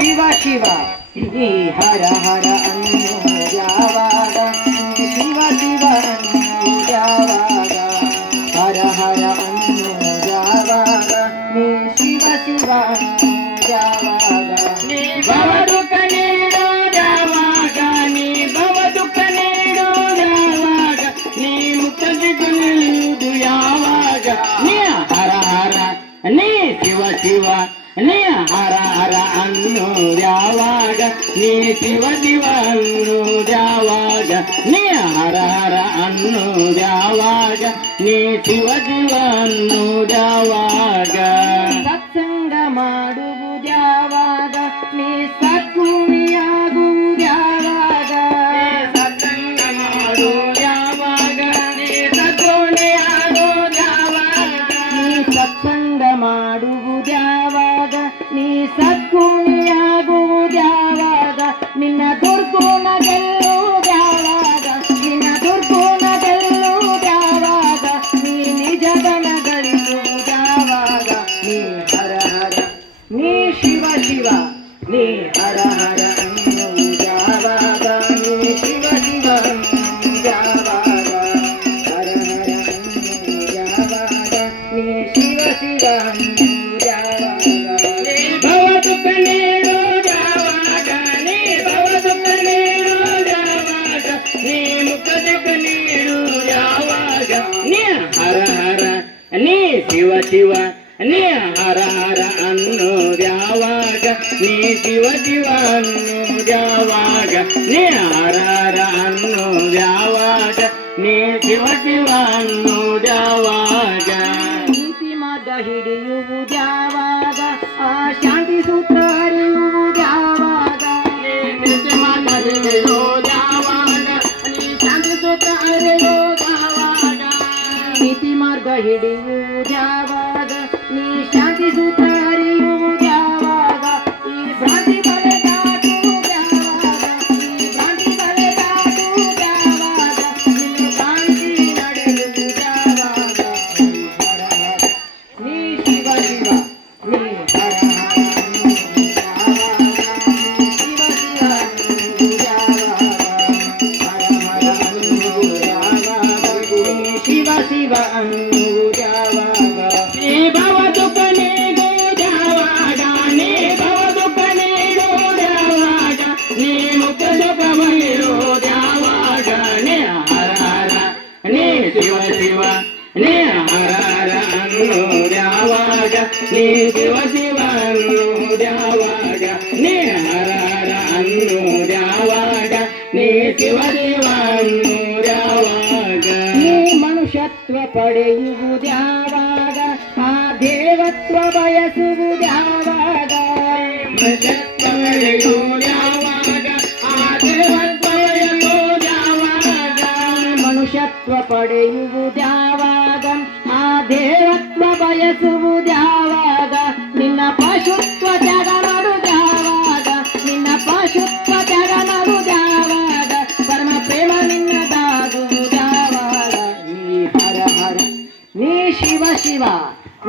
ಶಿವ ಶಿವ ನೀ ಹರ ಹರ ಅನ್ನುವುದ್ಯಾವಾಗ ಶಿವ ಶಿವ ಅನ್ನುವುದ್ಯಾವಾಗ ಹರ ಹರ ಅನ್ನುವುದ್ಯಾವಾಗ ನೀ ಶಿವ ಶಿವ ಅನ್ನುವುದ್ಯಾವಾಗ ನೀ ಬದುಕ ನೀಡೋದ್ಯಾವಾಗ ನೀ ಬದುಕ ನೀಡೋದ್ಯಾವಾಗ ನೀ ಮುಖದಿಗುವುದು ಯಾವಾಗ ನೀ ಹರ ಹರ ನೀ ಶಿವ ಶಿವ ನೀ ಹರ ಹರ ಅನ್ನುವುದ್ಯಾವಾಗ ನೀ ಶಿವ ಶಿವ ಅನ್ನುವುದ್ಯಾವಾಗ ನೀ ಹರ ಹರ ಅನ್ನುವುದ್ಯಾವಾಗ ನೀ ಶಿವ ಶಿವ ಅನ್ನುವುದ್ಯಾವಾಗ ಸತ್ಸಂಗ ಮಾಡುವುದ್ಯಾವಾಗ ನೀ ಸದ್ಗುಣಿಯಾಗುವುದ್ಯಾವಾಗ ಸತ್ಸಂಗ ಮಾಡುವುದ್ಯಾವಾಗ ನೀ ಸದ್ಗುಣಿಯಾಗುವುದ್ಯಾವಾಗ ನೀ ಸತ್ಸಂಗ ಮಾಡುವುದ್ಯಾವಾಗ ನೀ ಸದ್ಗುಣಿಯಾಗುವುದ್ಯಾವಾಗ ನಿನ್ನ ದುರ್ಗುಣ ಗೆಲ್ಲುವುದ್ಯಾವಾಗ ನಿನ್ನ ದುರ್ಗುಣ ಗೆಲ್ಲುವುದ್ಯಾವಾಗ ನೀ ನಿಜಗಣ ಗಳಿಸುವುದ್ಯಾವಾಗ ನೀ ಹರ ಹರ ನೀ ಶಿವ ಶಿವ ನೀ ಹರ ಹರ ಅನ್ನುವುದ್ಯಾವಾಗ ನೀ ಶಿವ ಶಿವ ಅನ್ನುವುದ್ಯಾವಾಗ ಹರ ಹರ ಅನ್ನುವುದ್ಯಾವಾಗ ನೀ ಶಿವ ಶಿವ ಅನ್ನುವುದ್ಯಾವಾಗ ನೀ ಭವದುಃಖ ನೀಡುವುದ್ಯಾವಾಗ ನೀ ಭವದುಃಖ ನೀಡುವುದ್ಯಾವಾಗ ನೀ ಮುಖದುಃಖ ನೀಡುವುದ್ಯಾವಾಗ ನೀ ಹರ ಹರ ನೀ ಶಿವ ಶಿವ ನೀ ಹರ ಹರ ಅನ್ನುವುದ್ಯಾವಾಗ ನೀ ಶಿವ ಶಿವ ಅನ್ನುವುದ್ಯಾವಾಗ ನೀ ಹರ ಹರ ಅನ್ನುವುದ್ಯಾವಾಗ ನೀ ಶಿವ ಶಿವ ಅನ್ನುವುದ್ಯಾವಾಗ ನೀತಿ ಮಾರ್ಗ ಹಿಡಿಯುವುದ್ಯಾವಾಗ ಆ ಶಾಂತಿ ಸೂತ್ರ ಅರಿಯುವುದ್ಯಾವಾಗ ನೀತಿ ಮಾರ್ಗ ಹಿಡಿಯುವುದ್ಯಾವಾಗ ನೀ ಶಾಂತಿ ಸೂತ್ರ ಅರಿಯುವುದ್ಯಾವಾಗ ನೀತಿ ಮಾರ್ಗ ಹಿಡಿಯುವುದ್ಯಾವಾಗ ನೀ ಶಾಂತಿ ಸೂತ್ರ ಅರಿಯುವುದ್ಯಾವಾಗ ಈ ಭ್ರಾಂತಿ ಬಲೆ ದಾಟುವುದ್ಯಾವಾಗ ಈ ಭ್ರಾಂತಿ ಬಲೆ ದಾಟುವುದ್ಯಾವಾಗ ನಿನ್ನ ಕಾಂತಿ ನಡೆಯುವುದ್ಯಾವಾಗ ಹರ ಹರ ನೀ ಶಿವ ಶಿವ ನೀ ಹರ ಹರ ಅನ್ನುವುದ್ಯಾವಾಗ ಶಿವ ಶಿವ ಅನ್ನುವುದ್ಯಾವಾಗ ಹರ ಹರ ಅನ್ನುವುದ್ಯಾವಾಗ ನೀ ಶಿವ ಶಿವ ಅನ್ನುವುದ್ಯಾವಾಗ ನೀ ಭವದುಃಖ ನೀಡುವುದ್ಯಾವಾಗ ನೀ ಭವದುಃಖ ನೀಡುವುದ್ಯಾವಾಗ ನೀ ಮುಖ ಸುಖ ಬರುವುದ್ಯಾವಾಗ ನೀ ಹರ ಹರ ನೀ ಶಿವ ಶಿವ ನೀ ಹರ ಹರ ಅನ್ನುವುದ್ಯಾವಾಗ ನೀ ಶಿವ ಶಿವ ಅನ್ನುವುದ್ಯಾವಾಗ ನೀ ಹರ ಹರ ಅನ್ನುವುದ್ಯಾವಾಗ ನೀ ಶಿವ ಶಿವ ಅನ್ನುವುದ್ಯಾವಾಗ ನೀ ಮನುಷ್ಯತ್ವ ಪಡೆಯುವುದ್ಯಾವಾಗ ಆ ದೇವತ್ವ ಬಯಸುವುದ್ಯಾವಾಗ ಮನುಷ್ಯತ್ವ ಪಡೆಯುವುದ್ಯಾವಾಗ ಆ ದೇವತ್ವ ಬಯಸುವುದ್ಯಾವಾಗ ಮನುಷ್ಯತ್ವ ಪಡೆಯುವುದ್ಯಾವಾಗ ಆ ದೇವತ್ವ ಬಯಸುವುದ್ಯಾವಾಗ ನಿನ್ನ ಪಶುತ್ವ ತ್ಯಾಗ ಮಾಡುವುದ್ಯಾವಾಗ ನಿನ್ನ ಪಶುತ್ವ ತ್ಯಾಗ ಮಾಡುವುದ್ಯಾವಾಗ ಪರಮ ಪ್ರೇಮ ನಿನ್ನದಾಗುವುದ್ಯಾವಾಗ ನೀ ಹರ ಹರ ನೀ ಶಿವ ಶಿವ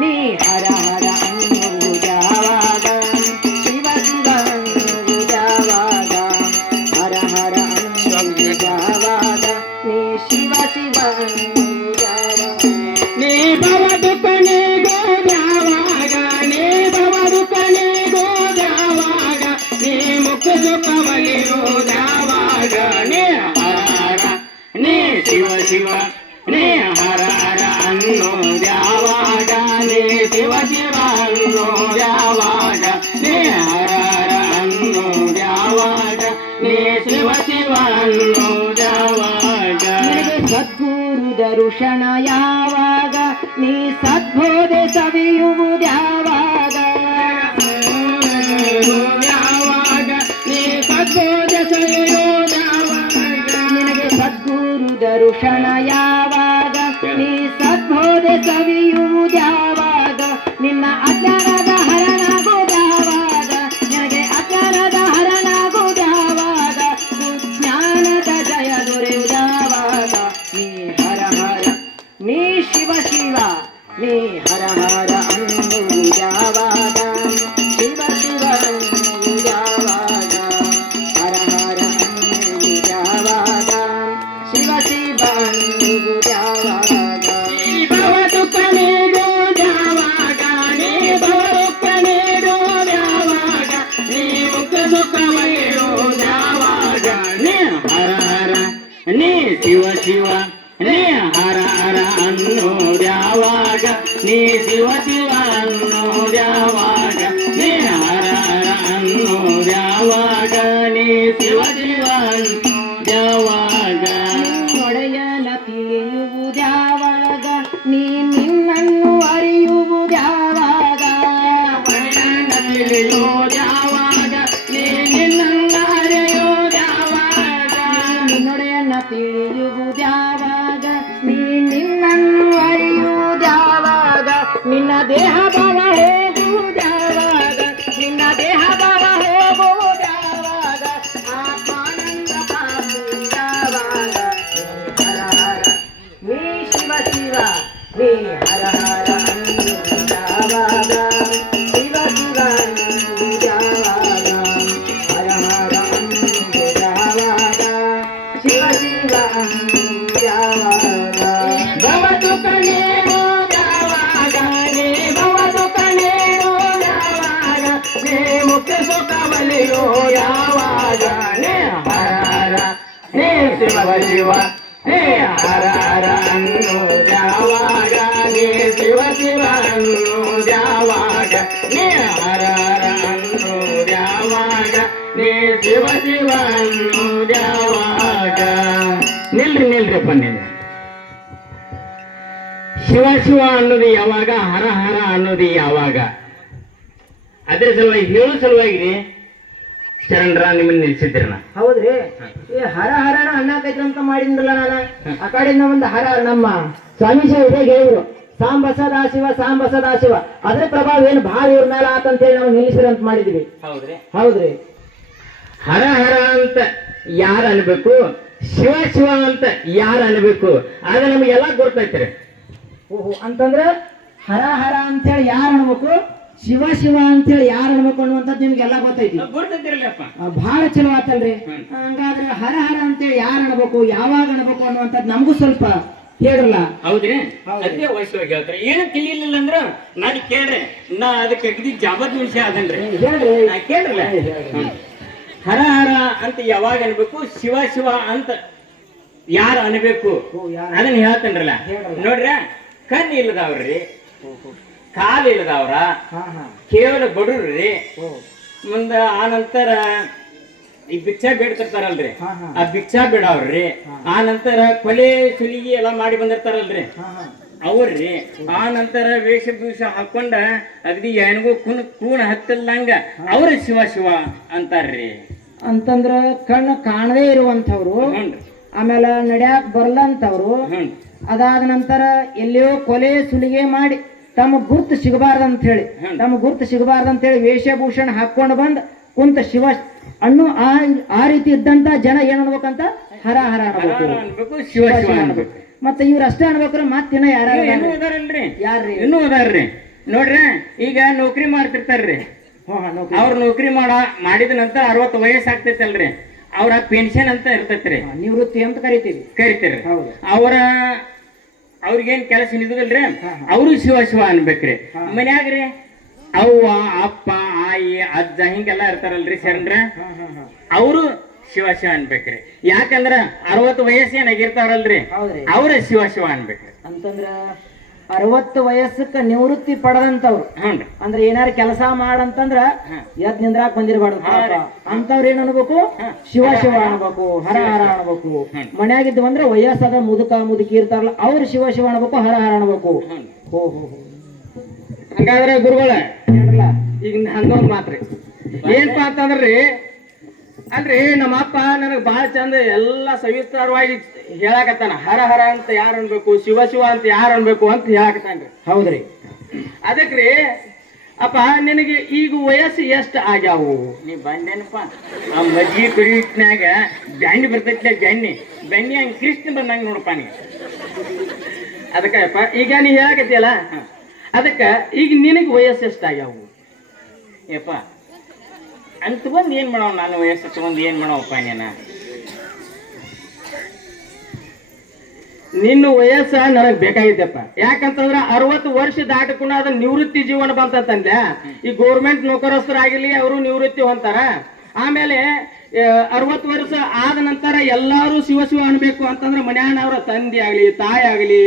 ನೀ ಹರ ಹರ ಅನ್ನುವುದ್ಯಾವಾಗ ಶಿವ ಶಿವ ಅನ್ನುವುದ್ಯಾವಾಗ ಹರ ಹರ ಅನ್ನುವುದ್ಯಾವಾಗ ನೀ ಶಿವ ಶಿವ ಅನ್ನುವುದ್ಯಾವಾಗ ನೀ ಭವದುಃಖ ನೀಡುವುದ್ಯಾವಾಗ ನೀ ಭವದುಃಖ ನೀಡುವುದ್ಯಾವಾಗ ನೀ ಮುಖ ಸುಖ ಬಲಿರುವುದ್ಯಾವಾಗ ನೀ ಹರ ಹರ ನೀ ಶಿವ ಶಿವ ನೀ ಹರ ಹರ ಅನ್ನುವುದ್ಯಾವಾಗ ನೀ ಶಿವ ಶಿವ ಅನ್ನುವುದ್ಯಾವಾಗ ನೀ ಹರ ಹರ ಅನ್ನುವುದ್ಯಾವಾಗ ನೀ ಶಿವ ಶಿವ ಅನ್ನುವುದ್ಯಾವಾಗ ಸದ್ಗುರು ದರ್ಶನ ಯಾವಾಗ ನೀ ಸದ್ಬೋಧೆ ಸವಿಯುವುದ್ಯಾವಾಗ ಯಾವಾಗ ನೀ ಸದ್ಬೋಧೆ ಸವಿಯುವುದ್ಯಾವಾಗ ನಿನಗೆ ಸದ್ಗುರು ದರ್ಶನ ಯಾವಾಗ ನೀ ಸದ್ಬೋಧೆ ಸವಿಯುವುದ್ಯಾವಾಗ ನಿನ್ನ ಅಜ್ಞಾನದ ಹರನಾಗುವುದ್ಯಾವಾಗ ನಿನಗೆ ಅಜ್ಞಾನದ ಹರನಾಗುವುದ್ಯಾವಾಗ ಜ್ಞಾನದ ಜಯ ದೊರೆಯುವುದ್ಯಾವಾಗ ನೀ ಹರ ಹರ ನೀ ಶಿವ ಶಿವ ನೀ ಹರ ಹರ ಅನ್ನುವುದ್ಯಾವಾಗ ಶಿವ ಶಿವ ಅನ್ನುವುದ್ಯಾವಾಗ ಶಿವ ಶಿವ ನೀ ಹರ ಹರ ಅನ್ನೋದ್ಯಾವಾಗ ನೀ ಶಿವ ಶಿವ ಅನ್ನೋದ್ಯಾವಾಗ ನೀ ಹರ ಹರ ಅನ್ನೋದ್ಯಾವಾಗ ನೀ ಶಿವ ಶಿವ ಅನ್ನೋದ್ಯಾವಾಗ ಒಡೆಯನ ತಿಳಿಯುವುದ್ಯಾವಾಗ ನೀ ನಿನ್ನನ್ನು ಅರಿಯುವುದ್ಯಾವಾಗ ಒಡೆಯನ ತಿಳಿಯೋದ್ಯಾವಾಗ ನೀ ನಿನ್ನನ್ನು ಅರಿಯೋದ್ಯಾವಾಗ ನಿನ್ನೊಡೆಯನ ತಿಳಿಯುವುದ್ಯಾವಾಗ ನೀ ನಿನ್ನನ್ನು ಅರಿಯುವುದ್ಯಾವಾಗ ನಿನ್ನ ದೇಹ ಭಾವ ಹೋಗುವುದ್ಯಾವಾಗ ನಿನ್ನ ದೇಹ ಭಾವ ಹೋಗುವುದ್ಯಾವಾಗ ಆತ್ಮಾನಂದ ಪಾಪುವುದ್ಯಾವಾಗ ಹರ ಹರ ನೀ ಶಿವ ಶಿವ ನೀ ಹರ ಹರ ಅನ್ನುವುದ್ಯಾವಾಗ ಶಿವ ಶಿವ ಅನ್ನುವುದ್ಯಾವಾಗ ಹರ ಹರ ಅನ್ನುವುದ್ಯಾವಾಗ ಶಿವ ಶಿವ ಅನ್ನುವುದ್ಯಾವಾಗ ಭವತು ಕಣೇನೋ ಯಾವಾಗ ನೀ ಭವತು ಕಣೇನೋ ಯಾವಾಗ ನೀ ಮುಖ್ಯ ಸುಖವಲಿಯೋ ಯಾವಾಗ ನೀ ಹರ ಹರ ನೀ ಶಿವ ಶಿವ ನೀ ಹರ ಹರ ಅನ್ನೋದ್ಯಾವಾಗ ನೀ ಶಿವ ಶಿವ ಅನ್ನೋದ್ಯಾವಾಗ ನೀ ಹರ ಹರ ಅನ್ನೋದ್ಯಾವಾಗ ನೀ ಶಿವ ಶಿವ ಅನ್ನೋದ್ಯಾವಾಗ ನಿಲ್ರಿಪ್ಪ ನೀವು ಶಿವ ಶಿವ ಅನ್ನೋದು ಯಾವಾಗ ಹರ ಹರ ಅನ್ನೋದು ಯಾವಾಗ ಅದ್ರ ಸಲುವಾಗಿ ಹೇಳೋ ಸಲುವಾಗಿ ಶರಣರ ನಿಮ್ಮನ್ನ ನಿಲ್ಸಿದ್ರಿ ನಾ ಹೌದ್ರಿ ಈ ಹರ ಹರಣ ಅನ್ನಕೈತ್ರ ಅಂತ ಮಾಡಿದ್ರಲ್ಲ ನಾನು ಆ ಕಡೆಯಿಂದ ಒಂದು ಹರ ನಮ್ಮ ಸ್ವಾಮೀಜಿ ಇದೇ ಹೇಳಿದ್ರು ಸಾಂಬ ಸದಾಶಿವ ಸಾಂಬ ಸದಾಶಿವ ಅದ್ರ ಪ್ರಭಾವ ಏನು ಭಾಳ ಇವ್ರ ಮೇಲೆ ಆತಂತೇಳಿ ನಾವು ನಿಲ್ಲಿಸಿರ ಅಂತ ಮಾಡಿದ್ವಿ ಹೌದ್ರಿ ಹೌದ್ರಿ ಹರ ಹರ ಅಂತ ಯಾರು ಅನ್ಬೇಕು ಶಿವ ಶಿವ ಅಂತ ಯಾರು ಅನ್ಬೇಕು ಆದ್ರೆ ನಮಗೆಲ್ಲ ಗೊತ್ತೈತ್ರಿ ಓಹೋ ಅಂತಂದ್ರೆ ಹರ ಹರ ಅಂತೇಳಿ ಯಾರು ಅನ್ಬೇಕು ಶಿವ ಶಿವ ಅಂತೇಳಿ ಯಾರು ಅನ್ಬೇಕು ಅನ್ನುವಂಥದ್ದು ನಿಮ್ಗೆಲ್ಲ ಗೊತ್ತೈತಿ ಗೊತ್ತೈತಿರಲ್ಲಪ್ಪ ಬಹಳ ಚಲೋ ಆತಲ್ರಿ ಹಂಗಾದ್ರೆ ಹರ ಹರ ಅಂತೇಳಿ ಯಾರು ಅನ್ಬೇಕು ಯಾವಾಗ ಅನ್ಬೇಕು ಅನ್ನುವಂಥದ್ದು ನಮಗೂ ಸ್ವಲ್ಪ ಹೇಳ್ರಲ್ಲ ಹೌದ್ರಿ ಅದೇ ವಯಸ್ಸವಾಗಿ ಹೇಳ್ತಾರೆ ಏನು ತಿಳಿಲಿಲ್ಲ ಅಂದ್ರ ನಾನು ಕೇಳ್ರಿ ನಾ ಅದಕ್ಕೆ ಅಗದಿ ಜಾಬತ್ ವಿಷಯ ಅದನ್ರಿ ಹೇಳ್ರಿ ಕೇಳ್ರಲ್ಲ ಹರ ಹರ ಅಂತ ಯಾವಾಗ ಅನ್ಬೇಕು ಶಿವ ಶಿವ ಅಂತ ಯಾರು ಅನ್ಬೇಕು ಅದನ್ನ ಹೇಳ್ತೇನ್ರಲ್ಲ ನೋಡ್ರ ಕಣ್ಣು ಇಲ್ಲದವ್ರಿ ಕಾಲು ಇಲ್ಲದವ್ರ ಕೇವಲ ಬಡುರ್ರಿ ಮುಂದ ಆ ನಂತರ ಈ ಭಿಕ್ಷಾ ಬೇಡ್ತಿರ್ತಾರಲ್ರಿ ಆ ಭಿಕ್ಷಾ ಬೇಡವ್ರಿ ಆ ನಂತರ ಕೊಲೆ ಸುಲಿಗೆ ಎಲ್ಲಾ ಮಾಡಿ ಬಂದಿರ್ತಾರಲ್ರಿ ಅವ್ರಿ ಆ ನಂತರ ವೇಷಭೂಷ ಹಾಕೊಂಡ ಅಗದಿ ಏನಿಗೂ ಕೂಣ ಹತ್ತಲ್ದಂಗ ಅವ್ರ ಶಿವ ಶಿವ ಅಂತಾರ್ರಿ ಅಂತಂದ್ರ ಕಣ್ಣು ಕಾಣದೇ ಇರುವಂತವ್ರು ಆಮೇಲೆ ನಡ್ಯಾಕ್ ಬರ್ಲಂತವ್ರು ಅದಾದ ನಂತರ ಎಲ್ಲಿಯೋ ಕೊಲೆ ಸುಲಿಗೆ ಮಾಡಿ ತಮ್ಮ ಗುರ್ತು ಸಿಗಬಾರ್ದಂತ ಹೇಳಿ ವೇಷಭೂಷಣ ಹಾಕೊಂಡು ಬಂದ್ ಕುಂತ ಶಿವ ಅನ್ನು ಆ ರೀತಿ ಇದ್ದಂತ ಜನ ಏನ್ ಅನ್ಬೇಕಂತ ಹರ ಹರ ಅನ್ಬೇಕು ಶಿವ ಶಿವ ಅನ್ಬೇಕು ಮತ್ತೆ ಇವ್ರ ಅಷ್ಟೇ ಅನ್ಬೇಕ್ರೆ ಮತ್ತಿನ್ನ ಯಾರ್ರಿ ಇನ್ನೂ ಅದಾರ್ರಿ ನೋಡ್ರಿ ಈಗ ನೌಕರಿ ಮಾಡ್ತಿರ್ತಾರ್ರಿ ಅವ್ರ ನೌಕರಿ ಮಾಡಿದ ನಂತರ 60 ವಯಸ್ಸು ಆಗ್ತೈತಲ್ರಿ ಅವ್ರ ಪೆನ್ಷನ್ ಅಂತ ಇರ್ತೈತ್ರಿ ನಿವೃತ್ತಿ ಅಂತ ಕರಿತೀರಿ ಅವ್ರಿಗೇನ್ ಕೆಲಸ ನಿಂತದಲ್ರಿ ಅವರು ಶಿವ ಶಿವ ಅನ್ಬೇಕ್ರಿ ಮನ್ಯಾಗ್ರಿ ಅವ್ವ ಅಪ್ಪ ಆಯಿ ಅಜ್ಜ ಹಿಂಗೆಲ್ಲಾ ಇರ್ತಾರಲ್ರಿ ಶರಣ್ರ ಅವರು ಶಿವ ಶಿವ ಅನ್ಬೇಕ್ರಿ ಯಾಕಂದ್ರ 60 ವಯಸ್ಸು ಏನಾಗಿರ್ತಾರಲ್ರಿ ಅವ್ರ ಶಿವ ಶಿವ ಅನ್ಬೇಕ್ರಿ ಅಂತಂದ್ರ 60 ವಯಸ್ಸಕ್ಕ ನಿವೃತ್ತಿ ಪಡೆದಂತವ್ರು ಅಂದ್ರೆ ಏನಾರು ಕೆಲಸ ಮಾಡಂತಂದ್ರ ಎದ್ ನಿಂದ್ರಾಕ್ ಬಂದಿರಬಾರ್ದು ಅಂತವ್ರ ಏನ್ ಅನ್ಬೇಕು ಶಿವ ಶಿವ ಅನ್ಬೇಕು ಹರ ಹರ ಅನ್ಬೇಕು ಮನ್ಯಾಗಿದ್ದು ಅಂದ್ರೆ ವಯಸ್ಸಾದ ಮುದುಕಿ ಇರ್ತಾರಲ್ಲ ಅವ್ರು ಶಿವ ಶಿವ ಅನ್ಬೇಕು ಹರ ಹರ ಅನ್ಬೇಕು ಹೋ ಹಂಗಾದ್ರೆ ಗುರುಗಳ ಈಗ ಹಂಗೊಂದ್ ಮಾತ್ರಿ ಏನ್ಪಾ ಅಂತಂದ್ರಿ ಅಲ್ರಿ ನಮ್ಮ ಅಪ್ಪ ನನಗ್ ಬಾಳ ಚಂದ ಎಲ್ಲಾ ಸವಿಸ್ತಾರವಾಗಿ ಹೇಳಾಕತ್ತಾನ ಹರ ಹರ ಅಂತ ಯಾರು ಅನ್ಬೇಕು ಶಿವ ಶಿವ ಅಂತ ಯಾರು ಅನ್ಬೇಕು ಅಂತ ಹೇಳಾಕತ್ತಾನ್ರಿ ಹೌದ್ರಿ ಅದಕ್ರಿ ಅಪ್ಪ ನಿನಗೆ ಈಗ ವಯಸ್ಸು ಎಷ್ಟು ಆಗ್ಯಾವು ನೀ ಬಂದೇನಪ್ಪ ಆ ಮಜ್ಜಿಗೆ ಕುಡಿಯಿಟ್ನಾಗ ಬ್ಯಾಣ್ಣಿ ಬರ್ತೈತ್ಲೆ ಬೆಣ್ಣಿ ಹಂಗ ಕೃಷ್ಣ ಬಂದಂಗ ನೋಡಪ್ಪ ನೀ ಅದಕ್ಕಪ್ಪ ಈಗ ನೀ ಹೇಳಾಕತ್ತಿಯಲ್ಲ ಅದಕ್ಕ ಈಗ ನಿನಗೆ ವಯಸ್ಸು ಎಷ್ಟು ಆಗ್ಯಾವು ಯಪ್ಪ ಅಂತ ಬಂದು ಏನ್ ಮಾಡವ ನಾನು ವಯಸ್ಸು ತಗೊಂಡು ಏನ್ ಮಾಡವಪ್ಪ ನೀನ ನಿನ್ನ ವಯಸ್ಸ ನನಗ್ ಬೇಕಾಗಿದ್ದಪ್ಪ ಯಾಕಂತಂದ್ರ 60 ವರ್ಷ ದಾಟಕೊಂಡು ಅದ ನಿವೃತ್ತಿ ಜೀವನ ಬಂತಂದ್ಯ ಈ ಗೌರ್ಮೆಂಟ್ ನೌಕರಸ್ಥರಾಗಿರ್ಲಿ ಅವರು ನಿವೃತ್ತಿ ಹೊಂತಾರ ಆಮೇಲೆ 60 ವರ್ಷ ಆದ ನಂತರ ಎಲ್ಲಾರು ಶಿವ ಶಿವ ಅನ್ಬೇಕು ಅಂತಂದ್ರೆ ಮನ್ಯಾನವ್ರ ತಂದೆ ಆಗ್ಲಿ ತಾಯಿ ಆಗ್ಲಿ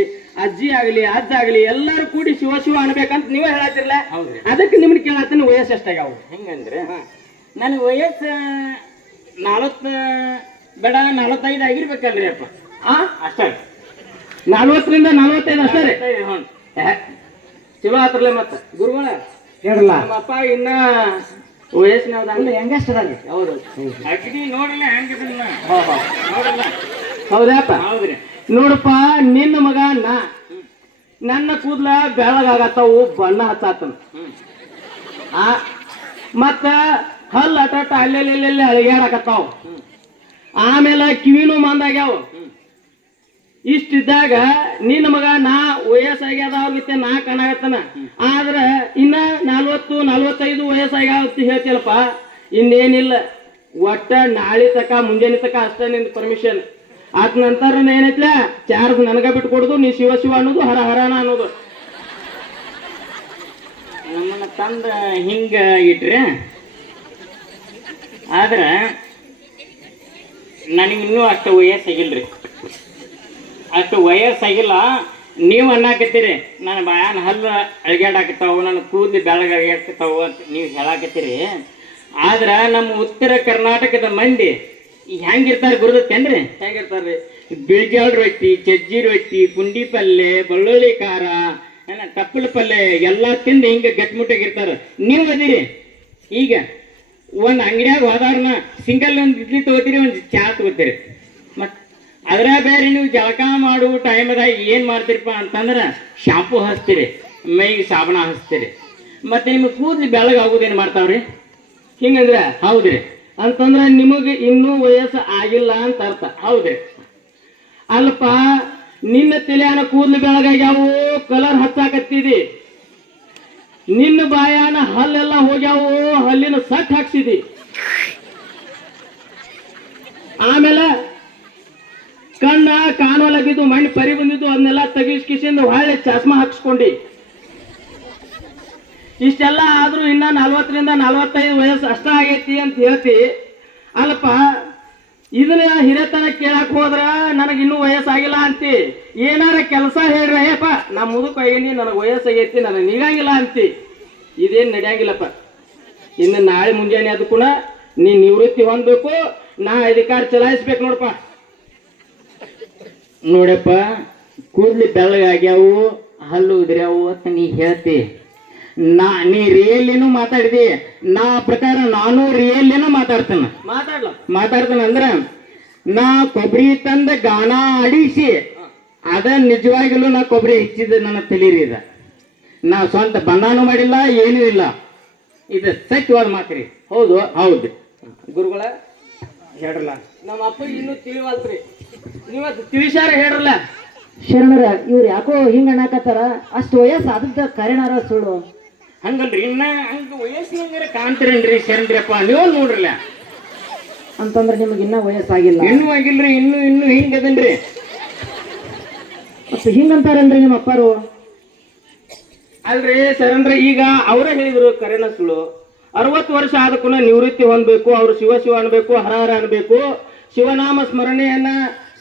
ಅಜ್ಜಿ ಆಗ್ಲಿ ಅಜ್ಜ ಆಗ್ಲಿ ಎಲ್ಲಾರು ಕೂಡಿ ಶಿವ ಶಿವ ಅನ್ಬೇಕಂತ ನೀವೇ ಹೇಳತ್ತಿರಲ್ಲ. ಹೌದ್ರಿ. ಅದಕ್ಕೆ ನಿಮ್ಗೆ ಕೇಳತ್ತೀನಿ ವಯಸ್ಸು ಎಷ್ಟಾಗ್ಯಾವ? ಹೆಂಗಂದ್ರೆ ನನಗೆ ವಯಸ್ಸು 40 ಬೇಡ 45 ಆಗಿರ್ಬೇಕಲ್ರಿ ಅಪ್ಪ. ಅಷ್ಟೇ 40ರಿಂದ 45 ಅಷ್ಟೇ ರೀ. ಹ್ಞೂ. ಚಲೋ ಆತ್ರಲ್ಲ ಮತ್ತ ಗುರುಗಳ ಹೇಳಲ್ಲ ನಮ್ಮ ಅಪ್ಪ ಇನ್ನ ವಯಸ್ಸಿನವ್ರ ಹೆಂಗಷ್ಟದಾಗಿ ಹೌದು. ಅಗ್ನಿ ನೋಡಲ್ಲ ಹೆಂಗಿದನ್ನ ನೋಡಲ್ಲ. ಹೌದಪ್ಪ. ಹೌದ್ರಿ. ನೋಡಪ್ಪ ನಿನ್ನ ಮಗ ನನ್ನ ಕೂದ್ಲ ಬೆಳಗಾಗತ್ತಾವು, ಬಣ್ಣ ಹತ್ತಾತನ. ಮತ್ತ ಹಲ್ಲ ಅಟ್ಟ ಅಲ್ಲೆಲ್ಲೆಲ್ಲೆಲ್ಲಿ ಅಳಗ್ಯಾಡಕತ್ತಾವ. ಆಮೇಲೆ ಕಿವಿನೂ ಮಂದಾಗ್ಯಾವ. ಇಷ್ಟಿದ್ದಾಗ ನಿನ್ನ ಮಗ ವಯಸ್ಸಾಗ್ಯದ ಅವ್ರಿಗೆ ನಾ ಕಾಣಾಗತ್ತನ. ಆದ್ರ ಇನ್ನ 40-45 ವಯಸ್ಸಾಗ್ಯಾವ ಹೇಳ್ತಿಯಲ್ಲಪ್ಪ. ಇನ್ನೇನಿಲ್ಲ, ಒಟ್ಟ ನಾಳೆ ತಕ ಮುಂಜಾನೆ ತಕ ಅಷ್ಟೇ ನಿಂದ ಪರ್ಮಿಷನ್. ಅದ್ ನಂತರ ಏನೈತ್ಲ ಚಾರ್ಜ್ ನನಗ ಬಿಟ್ಕೊಡುದು, ನೀ ಶಿವ ಶಿವ ಅನ್ನೋದು, ಹರ ಹರಣ ಅನ್ನೋದು. ನಮ್ಮನ್ನ ತಂದ ಹಿಂಗ ಇಟ್ರೆ ಆದ್ರ ನನಗಿನ್ನೂ ಅಷ್ಟು ವಯಸ್ಸಾಗಿಲ್ರಿ. ಅಷ್ಟು ವಯಸ್ಸಾಗಿಲ್ಲ. ನೀವು ಅನ್ನಾಕತ್ತೀರಿ ನನ್ನ ಬಾಯಾನ ಹಲ್ಲು ಅಳಗ್ಯಾಡಾಕತ್ತಾವು, ನನ್ನ ಕೂದಲು ಬೆಳಗಾಗ್ಯಾಕತ್ತಾವು ಅಂತ ನೀವು ಹೇಳಾಕತ್ತೀರಿ. ಆದ್ರ ನಮ್ಮ ಉತ್ತರ ಕರ್ನಾಟಕದ ಮಂದಿ ಹೆಂಗಿರ್ತಾರೆ ಗುರುದತ್ತೇನ್ರಿ? ಹೆಂಗಿರ್ತಾರ್ರಿ? ಬಿಳ್ಜಾಳ ರೊಟ್ಟಿ, ಚಜ್ಜಿ ರೊಟ್ಟಿ, ಪುಂಡಿ ಪಲ್ಲೆ, ಬೆಳ್ಳುಳ್ಳಿ ಖಾರ, ತಪ್ಪಲ ಪಲ್ಲೆ ಎಲ್ಲ ತಿಂದು ಹಿಂಗೆ ಗಟ್ಟಿಮುಟ್ಟಾಗಿರ್ತಾರ. ನೀವು ಅದಿರಿ ಈಗ ಒಂದು ಅಂಗಡಿಯಾಗ ಹೋದಾರ್ನ ಸಿಂಗಲ್ ಒಂದು ಇಡ್ಲಿ ತಗೋತೀರಿ, ಒಂದು ಚಹಾ ತಗೋತೀರಿ. ಮತ್ತು ಅದ್ರ ಬೇರೆ ನೀವು ಜಳಕ ಮಾಡೋ ಟೈಮ್ದಾಗ ಏನು ಮಾಡ್ತೀರಪ್ಪ ಅಂತಂದ್ರೆ ಶಾಂಪು ಹಚ್ತೀರಿ, ಮೈಗೆ ಸಾಬಣ ಹಚ್ತೀರಿ. ಮತ್ತು ನಿಮಗೆ ಕೂದಲು ಬೆಳಗಾಗೋದೇನು ಮಾಡ್ತಾವ್ರಿ? ಹಿಂಗಂದ್ರೆ ಹೌದ್ರಿ. ಅಂತಂದ್ರೆ ನಿಮಗೆ ಇನ್ನೂ ವಯಸ್ಸು ಆಗಿಲ್ಲ ಅಂತ ಅರ್ಥ. ಹೌದ್ರಿ. ಅಲ್ಪ ನಿನ್ನ ತಲೆಯಾನ ಕೂದಲು ಬೆಳಗಾಗ್ಯಾವು, ಕಲರ್ ಹಚ್ಚಾಕತ್ತಿದಿ. ನಿನ್ನ ಬಾಯಾನ ಹಲ್ಲೆಲ್ಲ ಹೋಗ್ಯಾವು, ಹಲ್ಲಿನ ಸಟ್ ಹಾಕ್ಸಿದಿ. ಆಮೇಲೆ ಕಣ್ಣ ಕಾಣೋಲಾಗಿದ್ದು, ಮಣ್ಣು ಪರಿ ಬಂದಿದ್ದು, ಅದನ್ನೆಲ್ಲ ತೆಗಿಸ್ಕಿಸಿಂದ ಹೊಳ್ಳಿ ಚಸ್ಮಾ ಹಾಕ್ಸ್ಕೊಂಡಿ. ಇಷ್ಟೆಲ್ಲ ಆದ್ರೂ ಇನ್ನ 40ರಿಂದ 45 ವಯಸ್ಸು ಅಷ್ಟ ಆಗೈತಿ ಅಂತ ಹೇಳ್ತಿ. ಅಲ್ಪ ಇದನ್ನ ಹಿರೇತನ ಕೇಳಕ್ ಹೋದ್ರ ನನಗಿನ್ನೂ ವಯಸ್ಸಾಗಿಲ್ಲ ಅಂತಿ. ಏನಾರ ಕೆಲಸ ಹೇಳ್ರಿ, ಅಯ್ಯಪ್ಪ ನಾ ಮುದುಕ ಆಗೀನಿ, ನನಗೆ ವಯಸ್ಸಾಗೈತಿ, ನನಗೆ ನೀಗಾಗಿಲ್ಲ ಅಂತಿ. ಇದೇನು ನಡೆಯಂಗಿಲ್ಲಪ್ಪ. ಇನ್ನು ನಾಳೆ ಮುಂಜಾನೆ ಅದಕ್ಕೂ ನೀ ನಿವೃತ್ತಿ ಹೊಂದಬೇಕು, ನಾ ಅಧಿಕಾರ ಚಲಾಯಿಸ್ಬೇಕು ನೋಡಪ್ಪ. ನೋಡಪ್ಪ, ಕೂದಲು ಬೆಳ್ಳಗಾಗ್ಯಾವು, ಹಲ್ಲು ಉದ್ರ್ಯಾವು ಅಂತ ನೀ ಹೇಳ್ತಿ. ನೀ ರಿಯಲ್ಲಿನೂ ಮಾತಾಡಿದಿ, ನಾ ಪ್ರಕಾರ ನಾನು ರಿಯಲ್ಲಿನೂ ಮಾತಾಡ್ತೇನೆ. ಮಾತಾಡ್ತಾನೆ ಅಂದ್ರೆ ನಾ ಕೊಬ್ಬರಿ ತಂದ ಗಾನ ಆಡಿಸಿ ಅದ ನಿಜವಾಗಿಲೂ ನಾ ಕೊಬ್ಬರಿ ಹೆಚ್ಚಿದ ನನ್ನ ತಲೀರಿ. ಇದ ನಾ ಸ್ವಂತ ಬಂದಾನು ಮಾಡಿಲ್ಲ, ಏನೂ ಇಲ್ಲ. ಇದು ಸತ್ಯವಾದ ಮಾತ್ರಿ. ಹೌದು ಹೌದು ಗುರುಗಳ ಹೇಳ್ರಲ್ಲ. ನಮ್ಮ ಅಪ್ಪ ಇನ್ನೂ ತಿಳಿವಲ್ತ್ರಿ, ನೀವತ್ತು ತಿಳಿಸಾರ ಹೇಳ್ರಲ್ಲ. ಶರಣರ ಇವ್ರು ಯಾಕೋ ಹಿಂಗ ಅನ್ನಕತ್ತಾರ? ಅಷ್ಟು ವಯಸ್ಸು ಆದದ್ದ ಕರೆನಾರ ಸುಳ್ಳು? ಹಂಗಲ್ರಿ, ಇನ್ನ ಹಂಗ ವಯಸ್ಸಿನಾಗ ಕಾಣ್ತೀರೇನ್ರಿ ಶರಣ್ರಿಯಪ್ಪ? ನೀವು ನೋಡ್ರಲ್ಲ. ಅಂತಂದ್ರೆ ನಿಮಗೆ ಇನ್ನ ವಯಸ್ಸಾಗಿಲ್ಲ? ಇನ್ನೂ ಆಗಿಲ್ರಿ, ಇನ್ನು ಹಿಂಗದನ್ರಿ. ಮತ್ತೆ ಹಿಂಗಂತಾರನ್ರಿ ನಿಮ್ಮ ಅಪ್ಪಾರು? ಅಲ್ರಿ ಶರಣ್ರಿ, ಈಗ ಅವರೇ ಹೇಳಿದ್ರು ಕರೆನ ಸುಳ್ಳು. 60 ವರ್ಷ ಆದಕ್ಕೂ ನಿವೃತ್ತಿ ಹೊಂದಬೇಕು, ಅವ್ರು ಶಿವ ಶಿವ ಅನ್ಬೇಕು, ಹರ ಹರ ಅನ್ಬೇಕು, ಶಿವನಾಮ ಸ್ಮರಣೆಯನ್ನ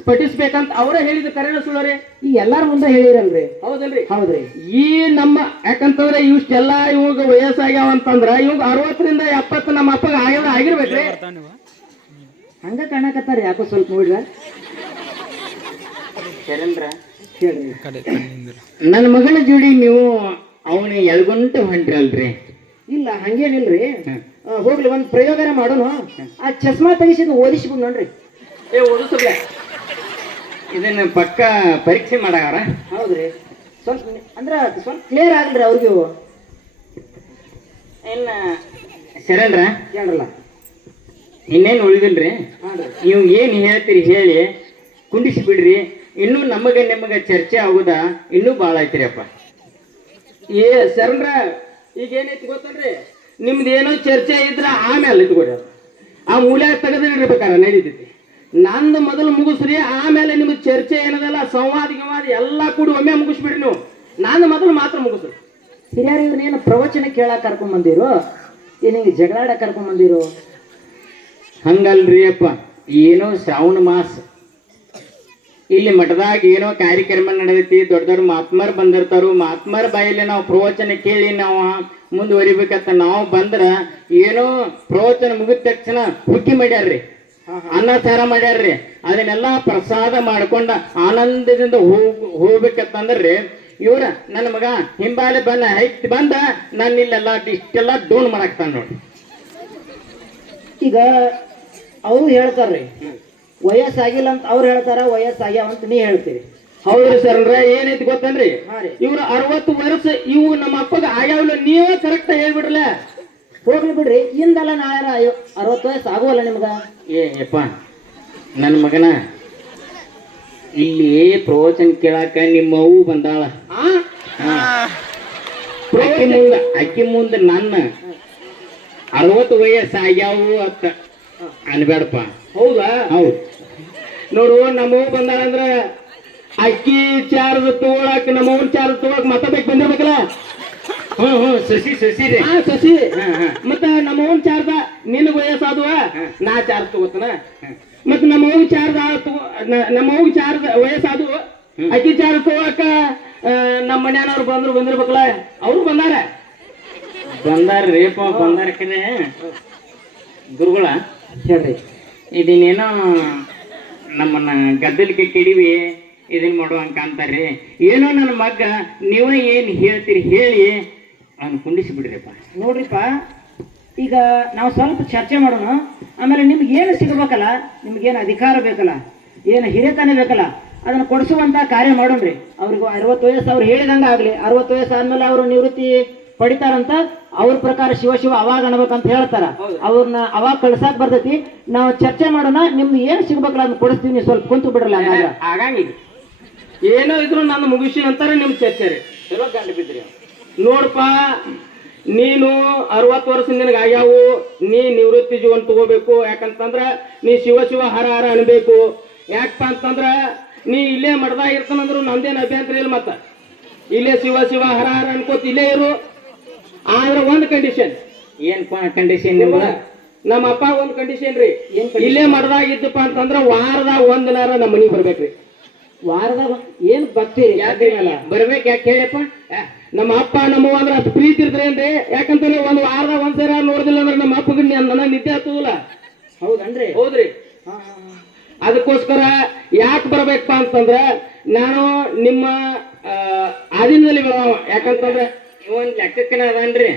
ಪಠಿಸ್ಬೇಕಂತ ಅವರೇ ಹೇಳಿದ ಕರೆನ ಸುಳ್ಳು ರೀ. ಈ ಎಲ್ಲಾರ ಮುಂದೆ ಹೇಳಿರಲ್ರಿ? ಹೌದಲ್ರಿ? ಹೌದ್ರಿ. ಈ ನಮ್ಮ ಯಾಕಂತಂದ್ರೆ ಇಷ್ಟೆಲ್ಲ ಇವಾಗ ವಯಸ್ಸಾಗ್ಯಾವ ಅಂತಂದ್ರ ಇವಾಗ 60ರಿಂದ 70 ನಮ್ಮ ಅಪ್ಪಗ ಆಗಿರ್ಬೇಕ್ರಿ. ಹಂಗ ಕಾಣಕತ್ತಾರ ಯಾಕೋ ಸ್ವಲ್ಪ ನೋಡ್ರ. ಶರಣ್ರ, ಹೇಳ್ರಿ. ನನ್ನ ಮಗನ ಜೋಡಿ ನೀವು ಅವನ ಎಳ್ಗೊಂಡು ಹೊಂಟ್ರಲ್ರಿ? ಇಲ್ಲ ಹಂಗೇನಿಲ್ರಿ. ಹೋಗ್ಲಿ, ಒಂದ್ ಪ್ರಯೋಗನ ಮಾಡೋಣ. ಆ ಚಸ್ಮಾ ತೆಗಿಸಿದ್ ಓದಿಸ್ಬಿಡ್ ನೋಡ್ರಿ. ಓದಿಸ್ರಿ. ಇದನ್ನ ಪಕ್ಕ ಪರೀಕ್ಷೆ ಮಾಡಾರ? ಹೌದ್ರಿ. ಸ್ವಲ್ಪ ಅಂದ್ರ ಸ್ವಲ್ಪ ಕ್ಲಿಯರ್ ಆಗಲ್ರಿ ಅವ್ರಿಗೂ. ಇನ್ನ ಶರಣ್ರ ಹೇಳ್ರಲ್ಲ. ಇನ್ನೇನು ಉಳಿದಿಲ್ರಿ? ಹಾನ್ರಿ. ನೀವು ಏನು ಹೇಳ್ತೀರಿ ಹೇಳಿ ಕುಂಡಿಸಿ ಬಿಡ್ರಿ. ಇನ್ನೂ ನಿಮಗೆ ಚರ್ಚೆ ಆಗುದಾ ಇನ್ನೂ ಭಾಳ ಐತ್ರಿ ಅಪ್ಪ. ಶರಣ್ರ, ಈಗ ಏನೈತಿ ಗೊತ್ತಲ್ರಿ, ನಿಮ್ದು ಏನೋ ಚರ್ಚೆ ಇದ್ರ ಆಮೇಲೆ ಇಟ್ಕೊಡಿ. ಆ ಮೂಲ್ಯಾಗ ತೆಗೆದಿರ್ಬೇಕಾರ ನಡೀತೈತಿ. ನಂದು ಮೊದಲು ಮುಗಿಸ್ರಿ, ಆಮೇಲೆ ನಿಮ್ಗೆ ಚರ್ಚೆ ಏನದಲ್ಲ ಸಂವಾದ ಗಿವಾದ ಎಲ್ಲ ಕೂಡಿ ಒಮ್ಮೆ ಮುಗಿಸ್ಬಿಡ್ರಿ. ನೀವು ನಂದು ಮೊದಲು ಮಾತ್ರ ಮುಗಿಸ್ರಿ. ಹಿರಿಯರು ಇವ್ರನ್ನೇನು ಪ್ರವಚನ ಕೇಳಕ್ ಕರ್ಕೊಂಡ್ ಬಂದಿರೋ, ಏನಿಗೆ ಜಗಳಾಡಕ್ ಕರ್ಕೊಂಡ್ ಬಂದಿರೋ? ಹಂಗಲ್ರಿ ಅಪ್ಪ, ಏನೋ ಶ್ರಾವಣ ಮಾಸ ಇಲ್ಲಿ ಮಠದಾಗ ಏನೋ ಕಾರ್ಯಕ್ರಮ ನಡೆದೈತಿ, ದೊಡ್ಡ ದೊಡ್ಡ ಮಹಾತ್ಮರು ಬಂದಿರ್ತಾರು. ಮಹಾತ್ಮರ ಬಾಯಲ್ಲಿ ನಾವು ಪ್ರವಚನ ಕೇಳಿ ನಾವು ಮುಂದುವರಿಬೇಕಂತ ನಾವು ಬಂದ್ರ ಏನೋ ಪ್ರವಚನ ಮುಗಿದ ತಕ್ಷಣ ಹುಕ್ಕಿ ಮಾಡ್ಯಾರ್ರಿ, ಅನ್ನಸಾರ ಮಾಡ್ಯಾರ್ರಿ. ಅದನ್ನೆಲ್ಲ ಪ್ರಸಾದ ಮಾಡ್ಕೊಂಡ ಆನಂದದಿಂದ ಹೋಗ್ಬೇಕಂತಂದ್ರಿ ಇವ್ರ ನನ್ನ ಮಗ ಹಿಂಬಾಲೆ ಬಂದ ನಾನು ಇಲ್ಲೆಲ್ಲ ಇಷ್ಟೆಲ್ಲ ಡೋನ್ ಮಾಡಾಕ್ತಾನ ನೋಡ್ರಿ. ಈಗ ಅವರು ಹೇಳ್ತಾರ್ರಿ ವಯಸ್ಸಾಗಿಲ್ಲ ಅಂತ ಅವ್ರು ಹೇಳ್ತಾರ, ವಯಸ್ಸಾಗ್ಯಾವ ಅಂತ ನೀ ಹೇಳ್ತೀರಿ. ಹೌದ್ರಿ ಸರ್, ಏನೈತಿ ಗೊತ್ತನ್ರಿ, ಹಾ ರೀ. ಇವ್ರು 60 ವರ್ಷ ಇವು ನಮ್ಮ ಅಪ್ಪಗ ಆಗ್ಯಾವಲ್ಲ, ನೀವೇ ಕರೆಕ್ಟ್ ಹೇಳ್ಬಿಡ್ರಲ್ಲ. ಹೋಗ್ಲಿ ಬಿಡ್ರಿ, ಇಂದಲ್ಲ ನಾಳೆ 60 ವಯಸ್ಸು ಆಗುವಲ್ಲ ನಿಮ್ಗ. ಯಪ್ಪ ನನ್ನ ಮಗನ ಇಲ್ಲಿ ಪ್ರವಚನ ಕೇಳಾಕ ನಿಮ್ಮ ಅವು ಬಂದಾಳ. ಅಕ್ಕಿ ಮುಂದೆ ನನ್ನ 60 ವಯಸ್ಸು ಆಗ್ಯಾವು ಅಂತ ಅನ್ಬೇಡಪ್ಪ. ಹೌದಾ? ಹೌದು ನೋಡು, ನಮ್ಮವ್ ಬಂದಾಳಂದ್ರ ಅಕ್ಕಿ ಚಾರ್ಜ್ ತಗೊಳಕ್ ನಮ್ಮವ್ನ ಚಾರ್ಜ್ ತಗೊಳಕ್ ಮತ್ತಬೇಕು ಬಂದಿರ್ಬೇಕಲ್ಲ. ಸಸಿ ರೀ. ಶಶಿ ಮತ್ತ ನಮ್ಮವ್ನ ಚಾರ್ಜ ನಿನಗ ವಯಸ್ಸಾದುವ ನಾ ಚಾರ್ಜ್ ತಗೋತನ. ಮತ್ತ ನಮ್ಮವ್ನ ಚಾರ್ಜ್ ವಯಸ್ಸಾದು ಅಕ್ಕಿ ಚಾರ್ಜ್ ತಗೋಳಕ ನಮ್ಮ ಮನ್ಯಾನವ್ರು ಬಂದಿರ್ಬೇಕಲ್ಲ. ಅವ್ರು ಬಂದಾರ್ರಿಪ್ಪ, ಬಂದಾರಕನೆ ಗುರುಗಳ ಹೇಳ್ರಿ. ಇದನ್ನೇನೋ ನಮ್ಮನ್ನ ಗದ್ದಲಿಗೆ ಕೆಡಿವಿ ಇದನ್ ಮಾಡುವಂಕ ಅಂತಾರ್ರಿ. ಏನೋ ನನ್ನ ಮಗ್ಗ ನೀವೇ ಏನ್ ಹೇಳ್ತೀರಿ ಹೇಳಿ ಅವ್ನು ಕುಂಡಿಸಿ ಬಿಡ್ರಿಪ್ಪ. ನೋಡ್ರಿಪ್ಪ, ಈಗ ನಾವು ಸ್ವಲ್ಪ ಚರ್ಚೆ ಮಾಡೋಣ. ಆಮೇಲೆ ನಿಮ್ಗೆ ಏನು ಸಿಗಬೇಕಲ್ಲ, ನಿಮ್ಗೇನು ಅಧಿಕಾರ ಬೇಕಲ್ಲ, ಏನು ಹಿರಿಯತನ ಬೇಕಲ್ಲ, ಅದನ್ನ ಕೊಡಿಸುವಂತ ಕಾರ್ಯ ಮಾಡೋಣ್ರಿ. ಅವ್ರಿಗೂ 60 ವಯಸ್ಸು ಅವ್ರು ಹೇಳಿದಂಗ ಆಗ್ಲಿ. 60 ವಯಸ್ಸು ಆದ್ಮೇಲೆ ಅವರು ನಿವೃತ್ತಿ ಪಡಿತಾರಂತ ಅವ್ರ ಪ್ರಕಾರ ಶಿವ ಅವಾಗ ಅನ್ಬೇಕಂತ ಹೇಳ್ತಾರ. ಅವ್ರನ್ನ ಅವಾಗ ಕಳ್ಸಾಕ್ ಬರ್ತೈತಿ. ನಾವು ಚರ್ಚೆ ಮಾಡೋಣ, ನಿಮ್ದು ಏನು ಸಿಗ್ಬೇಕಲ್ಲ ಅದನ್ನ ಕೊಡಿಸ್ತೀವಿ. ನೀವು ಸ್ವಲ್ಪ ಕುಂತು ಬಿಡ್ರಲ್ಲ. ಆಗಂಗಿಲ್ಲ, ಏನೋ ಇದ್ರು ನನ್ನ ಮುಗಿಸಿ ಅಂತಾರೆ ನಿಮ್ ಚರ್ಚೆ ರೀ. ಚಲೋ ಗಂಡು ಬಿದ್ರಿ. ನೋಡಪ್ಪ, ನೀನು 60 ವರ್ಷ ನಿನಗೆ ಆಗ್ಯಾವು, ನೀ ನಿವೃತ್ತಿ ಜೀವನ ತಗೋಬೇಕು. ಯಾಕಂತಂದ್ರ ನೀ ಶಿವ ಹರ ಹರ ಅನ್ಬೇಕು. ಯಾಕಪ್ಪ ಅಂತಂದ್ರ ನೀ ಇಲ್ಲೇ ಮಡ್ದಾಗ ಇರ್ತಾನಂದ್ರು ನಂದೇನು ಅಭ್ಯಂತರ ಇಲ್ಲ. ಮತ್ತ ಇಲ್ಲೇ ಶಿವ ಹರ ಹರ ಅನ್ಕೋತ ಇಲ್ಲೇ ಇರು. ಆದ್ರೆ ಒಂದ್ ಕಂಡೀಷನ್. ಏನ್ ಕಂಡೀಷನ್ ನಿಮ್ಗ? ನಮ್ಮ ಅಪ್ಪ ಒಂದ್ ಕಂಡೀಷನ್ ರೀ, ಇಲ್ಲೇ ಮಡ್ದಾಗ ಇದ್ದಪ್ಪ ಅಂತಂದ್ರ ವಾರದಾಗ 1 ದಿನಾರ ನಮ್ಮ ಮನಿಗೆ ಬರ್ಬೇಕ್ರಿ. ವಾರದಾಗ ಏನ್ ಬರ್ತೀರಿ? ಬರ್ಬೇಕು. ಯಾಕೆ ಹೇಳಿಯಪ್ಪ? ನಮ್ಮ ಅಪ್ಪ ನಮ್ಮವ್ವ ಅಂದ್ರೆ ಅಷ್ಟು ಪ್ರೀತಿ ಇರ್ತಾರೇನ್ರಿ? ಯಾಕಂತಂದ್ರೆ ಒಂದ್ ವಾರದಾಗ ಒಂದ್ಸರಿ ನೋಡಿದಿಲ್ಲ ಅಂದ್ರೆ ನಮ್ಮ ಅಪ್ಪಗೆ ನನಗೆ ನಿದ್ದೆ ಹತ್ತದಿಲ್ಲ. ಹೌದನ್ರಿ? ಹೌದ್ರಿ. ಅದಕ್ಕೋಸ್ಕರ ಯಾಕೆ ಬರ್ಬೇಕಪ್ಪ ಅಂತಂದ್ರ ನಾನು ನಿಮ್ಮ ಆಧೀನದಲ್ಲಿ ಬೆಳವ. ಯಾಕಂತಂದ್ರೆ ಒಂದ್ ಲೆಕ್ಕಕ್ಕನ ಅದನ್ರಿ.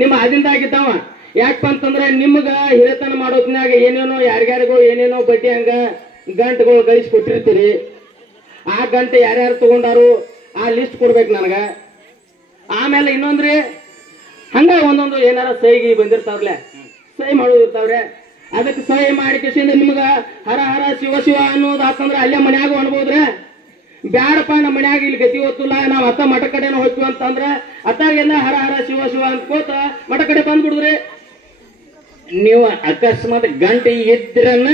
ನಿಮ್ಮ ಆಧೀನದಾಗಿದ್ದಾವ. ಯಾಕಪ್ಪ ಅಂತಂದ್ರೆ ನಿಮ್ಗ ಹಿರಿತನ ಮಾಡೋದ್ನಾಗ ಏನೇನೋ ಯಾರ್ಯಾರಿಗೋ ಏನೇನೋ ಬಡ್ಡಿ ಹಂಗ ಗಂಟೆಗಳು ಗಳಿಸಿ ಕೊಟ್ಟಿರ್ತೀರಿ. ಆ ಗಂಟೆ ಯಾರ್ಯಾರು ತಗೊಂಡಾರು ಆ ಲಿಸ್ಟ್ ಕೊಡ್ಬೇಕು ನನಗ. ಆಮೇಲೆ ಇನ್ನೊಂದ್ರಿ, ಹಂಗ ಒಂದೊಂದು ಏನಾರ ಸಹಿಗೆ ಬಂದಿರ್ತಾವ್ರಲ್ಲ, ಸಹಿ ಮಾಡೋದಿರ್ತಾವ್ರೆ. ಅದಕ್ಕೆ ಸಹಿ ಮಾಡಿ ಕಿಸಿಂದ ನಿಮ್ಗ ಹರ ಹರ ಶಿವ ಅನ್ನೋದು ಆತಂದ್ರೆ ಅಲ್ಲೇ ಮನ್ಯಾಗ ಅನ್ಬೋದ್ರೆ. ಬ್ಯಾಡಪ್ಪ, ನಮ್ಮ ಮನ್ಯಾಗ ಇಲ್ಲಿ ಗತಿ ಗೊತ್ತಿಲ್ಲ, ನಾವ್ ಅತ್ತ ಮಠ ಕಡೆನ ಹೋಗ್ತೀವಿ ಅಂತಂದ್ರ ಅತ್ತಾಗೆಲ್ಲ ಹರ ಹರ ಶಿವ ಅನ್ಕೋತ ಮಠ ಕಡೆ ಬಂದ್ಬಿಡುದ್ರಿ. ನೀವು ಅಕಸ್ಮಾತ್ ಗಂಟೆ ಇದ್ರನ್ನ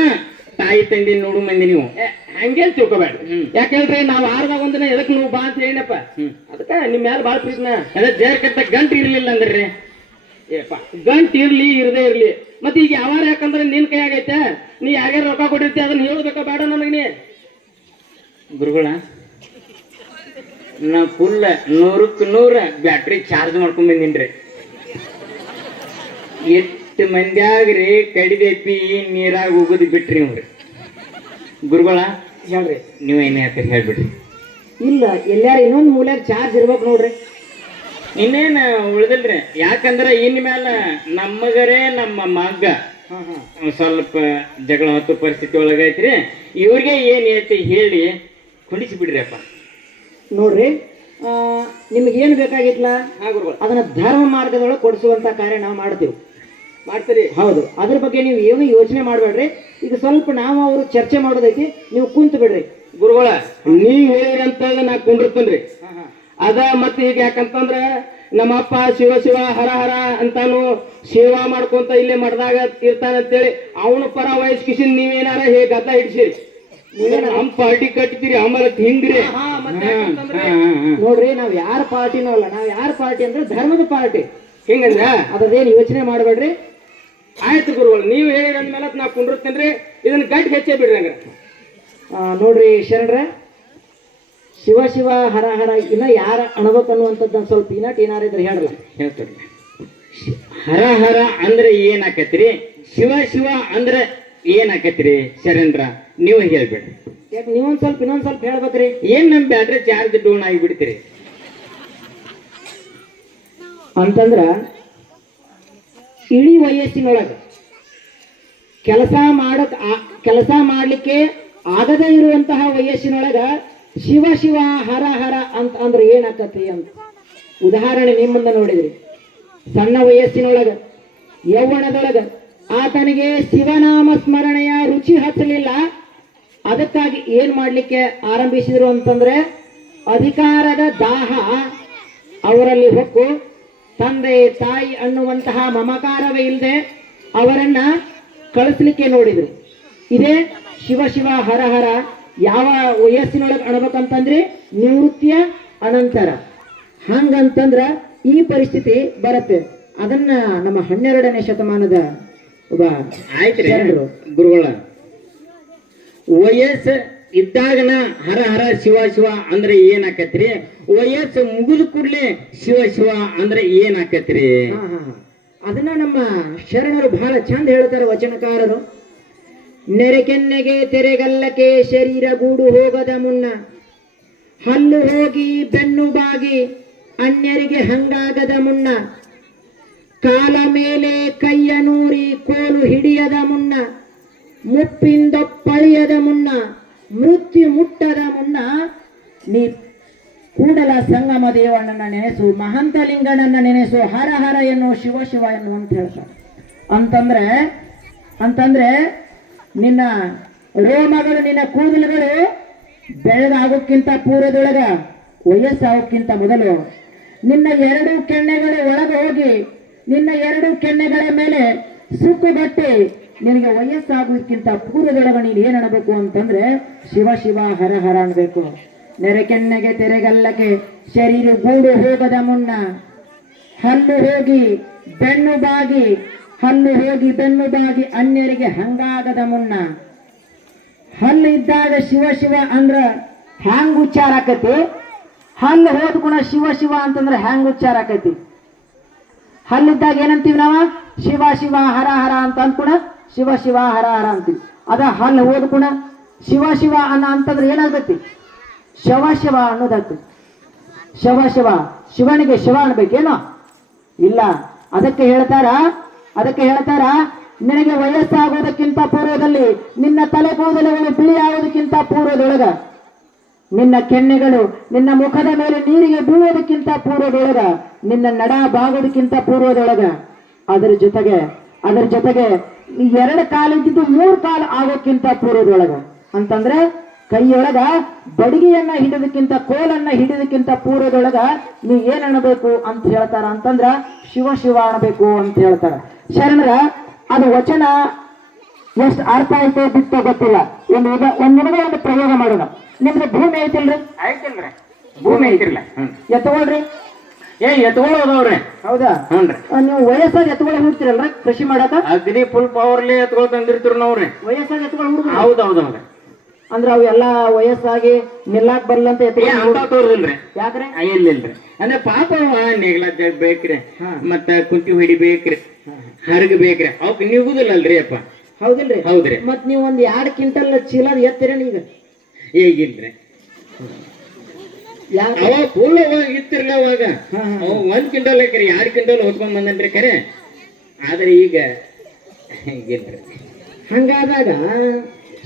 ತಾಯಿ ತಂದಿ ನೋಡು ಮಂದಿ ನೀವು ಹಂಗೇನ್ ತಿಳ್ಕೊಬೇಡ. ಯಾಕೇಳ್ರಿ, ನಾವ್ ವಾರದಾಗ ಒಂದಿನ ಎದಕ್ ನೀವು ಬಾ ಅಂತ ಹೇಳಿನಪ್ಪ. ಅದಕ್ಕ ನಿಮ್ ಮ್ಯಾಲ ಬಾಳ ಪ್ರೀತಿನ. ಅದ ಜೇರ್ ಕಟ್ಟ ಗಂಟೆ ಇರ್ಲಿಲ್ಲ ಅಂದ್ರಿ. ಏಪ್ಪ, ಗಂಟ್ ಇರ್ಲಿ ಇರದೇ ಇರ್ಲಿ, ಮತ್ತೆ ಈಗ ಯಾವಾರ ಯಾಕಂದ್ರೆ ನಿನ್ ಕೈ ಆಗೈತೆ. ನೀ ಯಾರ್ಯಾರು ರೊಕ್ಕ ಕೊಟ್ಟಿರ್ತಿ ಅದನ್ನ ಹೇಳಬೇಕಾ ಬೇಡ ನನಗೆ? ನೀ ಗುರುಗಳ, ನಾ ಫುಲ್ 100ಕ್ಕೆ 100 ಬ್ಯಾಟ್ರಿ ಚಾರ್ಜ್ ಮಾಡ್ಕೊಂಡ್ ಬಂದಿನ್ರಿ. ಎಷ್ಟು ಮಂದ್ಯಾಗ್ರಿ ಕಡಿದೈತಿ ನೀರಾಗ ಹೋಗೋದು ಬಿಟ್ರಿ ಇವ್ರಿ. ಗುರುಗಳ ಹೇಳ್ರಿ, ನೀವ್ ಏನೇ ಅಂತ ಹೇಳ್ಬಿಡ್ರಿ. ಇಲ್ಲ, ಎಲ್ಲಾರ ಇನ್ನೊಂದು ಮೂಲ್ಯಾಗ ಚಾರ್ಜ್ ಇರ್ಬೇಕು ನೋಡ್ರಿ. ಇನ್ನೇನ ಉಳ್ದಿಲ್ರಿ. ಯಾಕಂದ್ರ ಇನ್ಮೇಲೆ ನಮ್ಮಗರೇ ನಮ್ಮ ಮಗ್ಗ ಸ್ವಲ್ಪ ಜಗಳ ಮತ್ತು ಪರಿಸ್ಥಿತಿ ಒಳಗೈತ್ರಿ. ಇವ್ರಿಗೆ ಏನ್ ಐತಿ ಹೇಳಿ ಕುಂಡಿಸಿ ಬಿಡ್ರಿ ಅಪ್ಪ. ನೋಡ್ರಿ, ನಿಮ್ಗೇನು ಬೇಕಾಗಿತ್ತಲ್ಲ ಅದನ್ನ ಧರ್ಮ ಮಾರ್ಗದೊಳಗೆ ಕೊಡಿಸುವಂತ ಕಾರ್ಯ ನಾವು ಮಾಡ್ತೀವಿ. ಮಾಡ್ತೀರಿ? ಹೌದು. ಅದ್ರ ಬಗ್ಗೆ ನೀವು ಏನು ಯೋಚನೆ ಮಾಡಬೇಡ್ರಿ. ಈಗ ಸ್ವಲ್ಪ ನಾವು ಅವರು ಚರ್ಚೆ ಮಾಡೋದೈತಿ, ನೀವು ಕುಂತು ಬಿಡ್ರಿ. ಗುರುಗಳ, ನೀವ್ ಹೇಳಿರಂತ ನಾ ಕುಂಡಿರ್ತೇನ್ರಿ. ಅದ ಮತ್ತೆ ಈಗ ಯಾಕಂತಂದ್ರ ನಮ್ಮ ಅಪ್ಪ ಶಿವ ಹರ ಹರ ಅಂತಾನು ಸೇವಾ ಮಾಡ್ಕೊಂತ ಇಲ್ಲೇ ಮಠದಾಗ ಇರ್ತಾನಂತೇಳಿ ಅವನ ಪರ ವಯಸ್ಕಿಸಿನ್ ನೀವೇನಾರ ಹೇಗೆ ಗದ್ದ ಹಿಡ್ಸಿರಿ, ನಮ್ ಪಾರ್ಟಿ ಕಟ್ತೀರಿ, ಆಮೇಲೆ ಹಿಂಗ್ರಿ. ನೋಡ್ರಿ, ನಾವ್ ಯಾರ ಪಾರ್ಟಿನೂ ಅಲ್ಲ. ನಾವ್ ಯಾರ ಪಾರ್ಟಿ ಅಂದ್ರೆ ಧರ್ಮದ ಪಾರ್ಟಿ. ಹಿಂಗಂದ್ರ ಅದ್ರದ್ದೇನು ಯೋಚನೆ ಮಾಡಬೇಡ್ರಿ. ಆಯ್ತು ಗುರುಗಳು, ನೀವು ಹೇಳಿದಂದ್ಮೇಲೆ ನಾ ಕುಂಡಿರ್ತೇನ್ರಿ. ಇದನ್ನ ಗಟ್ಟಿ ಹೆಚ್ಚೇ ಬಿಡ್ರಿ ಹಂಗಾರೆ. ನೋಡ್ರಿ ಶರಣರ, ಶಿವ ಶಿವ ಹರ ಹರ ಇನ್ನ ಯಾರ ಅಣಬೇಕು ಅನ್ನುವಂಥದ್ದು ಸ್ವಲ್ಪ ಇನ್ನಾಟ್ ಏನಾರ ಇದ್ರೆ ಹೇಳ್ರಲ್ಲ. ಹೇಳ್ತೀರಿ. ಹರ ಹರ ಅಂದ್ರೆ ಏನಾಕತ್ರಿ, ಶಿವ ಶಿವ ಅಂದ್ರೆ ಏನಾಕತ್ರಿ ಶರಣ್ರ, ನೀವು ಹೇಳ್ಬೇಡ್ರಿ. ಯಾಕೆ ನೀವೊಂದ್ ಸ್ವಲ್ಪ ಇನ್ನೊಂದ್ ಸ್ವಲ್ಪ ಹೇಳ್ಬೇಕ್ರಿ. ಏನ್ ನಮ್ ಬ್ಯಾಟ್ರಿ ಚಾರ್ಜ್ ಡೌನ್ ಆಗಿಬಿಡ್ತೀರಿ ಅಂತಂದ್ರ ಇಳಿ ವಯಸ್ಸಿನೊಳಗ ಕೆಲಸ ಮಾಡ್ಲಿಕ್ಕೆ ಆಗದೇ ಇರುವಂತಹ ವಯಸ್ಸಿನೊಳಗ ಶಿವ ಶಿವ ಹರ ಹರ ಅಂತ ಅಂದ್ರೆ ಏನಾಕತಿ ಅಂತ ಉದಾಹರಣೆ ನಿಮ್ಮಂದ ನೋಡಿದ್ರಿ. ಸಣ್ಣ ವಯಸ್ಸಿನೊಳಗ ಯೌವನದೊಳಗ ಆತನಿಗೆ ಶಿವನಾಮ ಸ್ಮರಣೆಯ ರುಚಿ ಹಚ್ಚಲಿಲ್ಲ. ಅದಕ್ಕಾಗಿ ಏನ್ ಮಾಡ್ಲಿಕ್ಕೆ ಆರಂಭಿಸಿದ್ರು ಅಂತಂದ್ರೆ ಅಧಿಕಾರದ ದಾಹ ಅವರಲ್ಲಿ ಹೊಕ್ಕು, ತಂದೆ ತಾಯಿ ಅನ್ನುವಂತಹ ಮಮಕಾರವೇ ಇಲ್ಲದೆ ಅವರನ್ನ ಕಳಿಸ್ಲಿಕ್ಕೆ ನೋಡಿದ್ರು. ಇದೇ ಶಿವ ಶಿವ ಹರ ಹರ ಯಾವ ವಯಸ್ಸಿನೊಳಗೆ ಅಣಬೇಕಂತಂದ್ರೆ ನಿವೃತ್ತಿಯ ಅನಂತರ. ಹಂಗಂತಂದ್ರ ಈ ಪರಿಸ್ಥಿತಿ ಬರುತ್ತೆ. ಅದನ್ನ ನಮ್ಮ 12ನೇ ಶತಮಾನದ ಒಬ್ಬ ಆಯ್ತ್ರಿ ಶರಣರು ಗುರುಗಳ ವಯಸ್ಸು ಇದ್ದಾಗನ ಹರ ಹರ ಶಿವ ಶಿವ ಅಂದ್ರೆ ಏನಾಕತ್ರಿ, ವಯಸ್ಸು ಮುಗಿದ ಕೂಡ್ಲೆ ಶಿವ ಶಿವ ಅಂದ್ರೆ ಏನಾಕತ್ರಿ. ಅದನ್ನ ನಮ್ಮ ಶರಣರು ಬಹಳ ಚಂದ ಹೇಳ್ತಾರೆ ವಚನಕಾರರು. ನೆರೆಕೆನ್ನೆಗೆ ತೆರೆಗಲ್ಲಕ್ಕೆ ಶರೀರ ಗೂಡು ಹೋಗದ ಮುನ್ನ, ಹಲ್ಲು ಹೋಗಿ ಬೆನ್ನು ಬಾಗಿ ಅನ್ಯರಿಗೆ ಹಂಗಾಗದ ಮುನ್ನ, ಕಾಲ ಮೇಲೆ ಕೈಯ ನೂರಿ ಕೋಲು ಹಿಡಿಯದ ಮುನ್ನ, ಮುಪ್ಪಿಂದೊಪ್ಪಳಿಯದ ಮುನ್ನ, ಮೃತ್ಯು ಮುಟ್ಟದ ಮುನ್ನ, ನೀ ಕೂಡಲ ಸಂಗಮ ದೇವಣ್ಣನ ನೆನೆಸು, ಮಹಂತಲಿಂಗನನ್ನ ನೆನೆಸು, ಹರ ಹರ ಎನ್ನು ಶಿವ ಶಿವ ಎನ್ನು ಅಂತ ಹೇಳ್ತಾರೆ. ಅಂತಂದ್ರೆ ನಿನ್ನ ರೋಮಗಳು, ನಿನ್ನ ಕೂದಲುಗಳು ಬೆಳಗಾಗೋಕ್ಕಿಂತ ಪೂರ್ವದೊಳಗ, ವಯಸ್ಸಾಗೋಕ್ಕಿಂತ ಮೊದಲು ನಿನ್ನ 2 ಕೆನ್ನೆಗಳು ಒಳಗೆ ಹೋಗಿ ನಿನ್ನ 2 ಕೆನ್ನೆಗಳ ಮೇಲೆ ಸುಕ್ಕುಗಟ್ಟಿ ನಿನಗೆ ವಯಸ್ಸಾಗೋದಕ್ಕಿಂತ ಪೂರ್ವದೊಳಗ ನೀನು ಏನ್ ಅನ್ಬೇಕು ಅಂತಂದ್ರೆ ಶಿವ ಶಿವ ಹರ ಹರ ಅನ್ಬೇಕು. ನೆರೆಕೆನ್ನೆಗೆ ತೆರೆಗಲ್ಲಕ್ಕೆ ಶರೀರ ಗೂಡು ಹೋಗದ ಮುನ್ನ, ಹಲ್ಲು ಹೋಗಿ ಬೆನ್ನು ಬಾಗಿ ಅನ್ಯರಿಗೆ ಹಂಗಾಗದ ಮುನ್ನ. ಹಲ್ಲು ಇದ್ದಾಗ ಶಿವ ಶಿವ ಅಂದ್ರ ಹ್ಯಾಂಗ್ ಉಚ್ಚಾರ ಆಕತಿ, ಹಲ್ಲು ಹೋದ ಗುಣ ಶಿವ ಶಿವ ಅಂತಂದ್ರೆ ಹ್ಯಾಂಗ್ ಉಚ್ಚಾರ ಆಕತಿ. ಹಲ್ಲಿದ್ದಾಗ ಏನಂತೀವಿ ನಾವ, ಶಿವ ಶಿವ ಹರ ಹರ ಅಂತ ಅಂದ್ಕುಣ ಶಿವ ಶಿವ ಹರ ಹರ ಅಂತೀವಿ. ಅದ ಹಲ್ಲು ಹೋದ ಗುಣ ಶಿವ ಶಿವ ಅಂತಂದ್ರೆ ಏನಾಗ್ತೈತಿ, ಶವ ಶಿವ ಅನ್ನೋದಾಗ್ತದೆ. ಶವ ಶಿವ, ಶಿವನಿಗೆ ಶಿವ ಅನ್ಬೇಕೇನೋ ಇಲ್ಲ. ಅದಕ್ಕೆ ಹೇಳ್ತಾರ ನಿನಗೆ ವಯಸ್ಸಾಗೋದಕ್ಕಿಂತ ಪೂರ್ವದಲ್ಲಿ, ನಿನ್ನ ತಲೆ ಕೂದಲುಗಳು ಬಿಳಿ ಆಗೋದಕ್ಕಿಂತ ಪೂರ್ವದೊಳಗ, ನಿನ್ನ ಕೆನ್ನೆಗಳು ನಿನ್ನ ಮುಖದ ಮೇಲೆ ನೀರಿಗೆ ಬೀಳೋದಕ್ಕಿಂತ ಪೂರ್ವದೊಳಗ, ನಿನ್ನ ನಡ ಬಾಗೋದಕ್ಕಿಂತ ಪೂರ್ವದೊಳಗ, ಅದರ ಜೊತೆಗೆ 2 ಕಾಲು ಇದ್ದಿದ್ದು 3 ಕಾಲು ಆಗೋಕ್ಕಿಂತ ಪೂರ್ವದೊಳಗ, ಅಂತಂದ್ರೆ ಕೈಯೊಳಗ ಬಡಿಗೆಯನ್ನ ಹಿಡಿದಕ್ಕಿಂತ, ಕೋಲನ್ನ ಹಿಡಿದಕ್ಕಿಂತ ಪೂರ್ವದೊಳಗ ನೀ ಏನ್ ಅನ್ಬೇಕು ಅಂತ ಹೇಳ್ತಾರ ಅಂತಂದ್ರ ಶಿವ ಶಿವ ಅನ್ಬೇಕು ಅಂತ ಹೇಳ್ತಾರ ಶರಣರ. ಅದು ವಚನ ಎಷ್ಟು ಅರ್ಥ ಆಯ್ತು ಬಿಟ್ಟು ಗೊತ್ತಿಲ್ಲ. ಒಂದು ಪ್ರಯೋಗ ಮಾಡೋಣ. ನಿಮ್ದು ಭೂಮಿ ಐತಿಲ್ರಿ? ಆಯ್ತಲ್ರಿ, ಭೂಮಿ ಐತಿರ್ಲ. ಎತ್ತಗೊಳ್ರಿ. ಎತ್ಕೊಳ್ಳೋದವ್ರೆ. ಹೌದಾ? ಹ್ಞೂನ್ರಿ. ನೀವು ವಯಸ್ಸಾಗಿ ಎತ್ಕೊಳ್ಳಿ ಹುಡ್ತಿರಲ್ರ ಕೃಷಿ ಮಾಡಕ? Agri full ಪವರ್ಲಿ ಎತ್ಕೊಳ್ ತಂದಿರ್ತೀರಿ ನಾವ್ರಿ. ವಯಸ್ಸಾಗಿ ಎತ್ಕೊಳ್ಳಿ ಹುಡುಗ? ಹೌದೌದವ್ರಿ. ಅಂದ್ರೆ ಅವು ಎಲ್ಲಾ ವಯಸ್ಸಾಗಿ ನಿಲ್ಲಾಕ್ ಬರಲ್ಲ ಅಂತ ತೋರ್ದಿಲ್ರಿ. ಯಾಕ್ರೆ? ಇಲ್ಲಿಲ್ರಿ. ಅಂದ್ರೆ ಪಾಪ ನೇಗ್ಲಾಕ್ ಬೇಕ್ರಿ, ಮತ್ತ ಕುಂಟಿ ಹೊಡಿಬೇಕ್ರಿ, ಹರಗ ಬೇಕ್ರಿ, ಅವಕ್ ನಿಗುದಿಲ್ಲಲ್ರಿ ಅಪ್ಪ. ಹೌದಿಲ್ರಿ? ಹೌದ್ರಿ. ಮತ್ ನೀವು ಒಂದ್ 2 ಕ್ವಿಂಟಲ್ ಚೀಲ ಎತ್ತೀರೇನ ಈಗ? ಈಗಿಲ್ರಿ. ಅವಾಗ ಫುಲ್ ಇತ್ತಿರ್ಲಿ ಅವಾಗ 1 ಕ್ವಿಂಟಲ್ ಹಾಕ್ರಿ, 2 ಕ್ವಿಂಟಲ್ ಹೊತ್ಕೊಂಡ್ ಬಂದನ್ರಿ ಖರೆ. ಆದ್ರೆ ಈಗ ಈಗಿಲ್ರಿ. ಹಂಗಾದಾಗ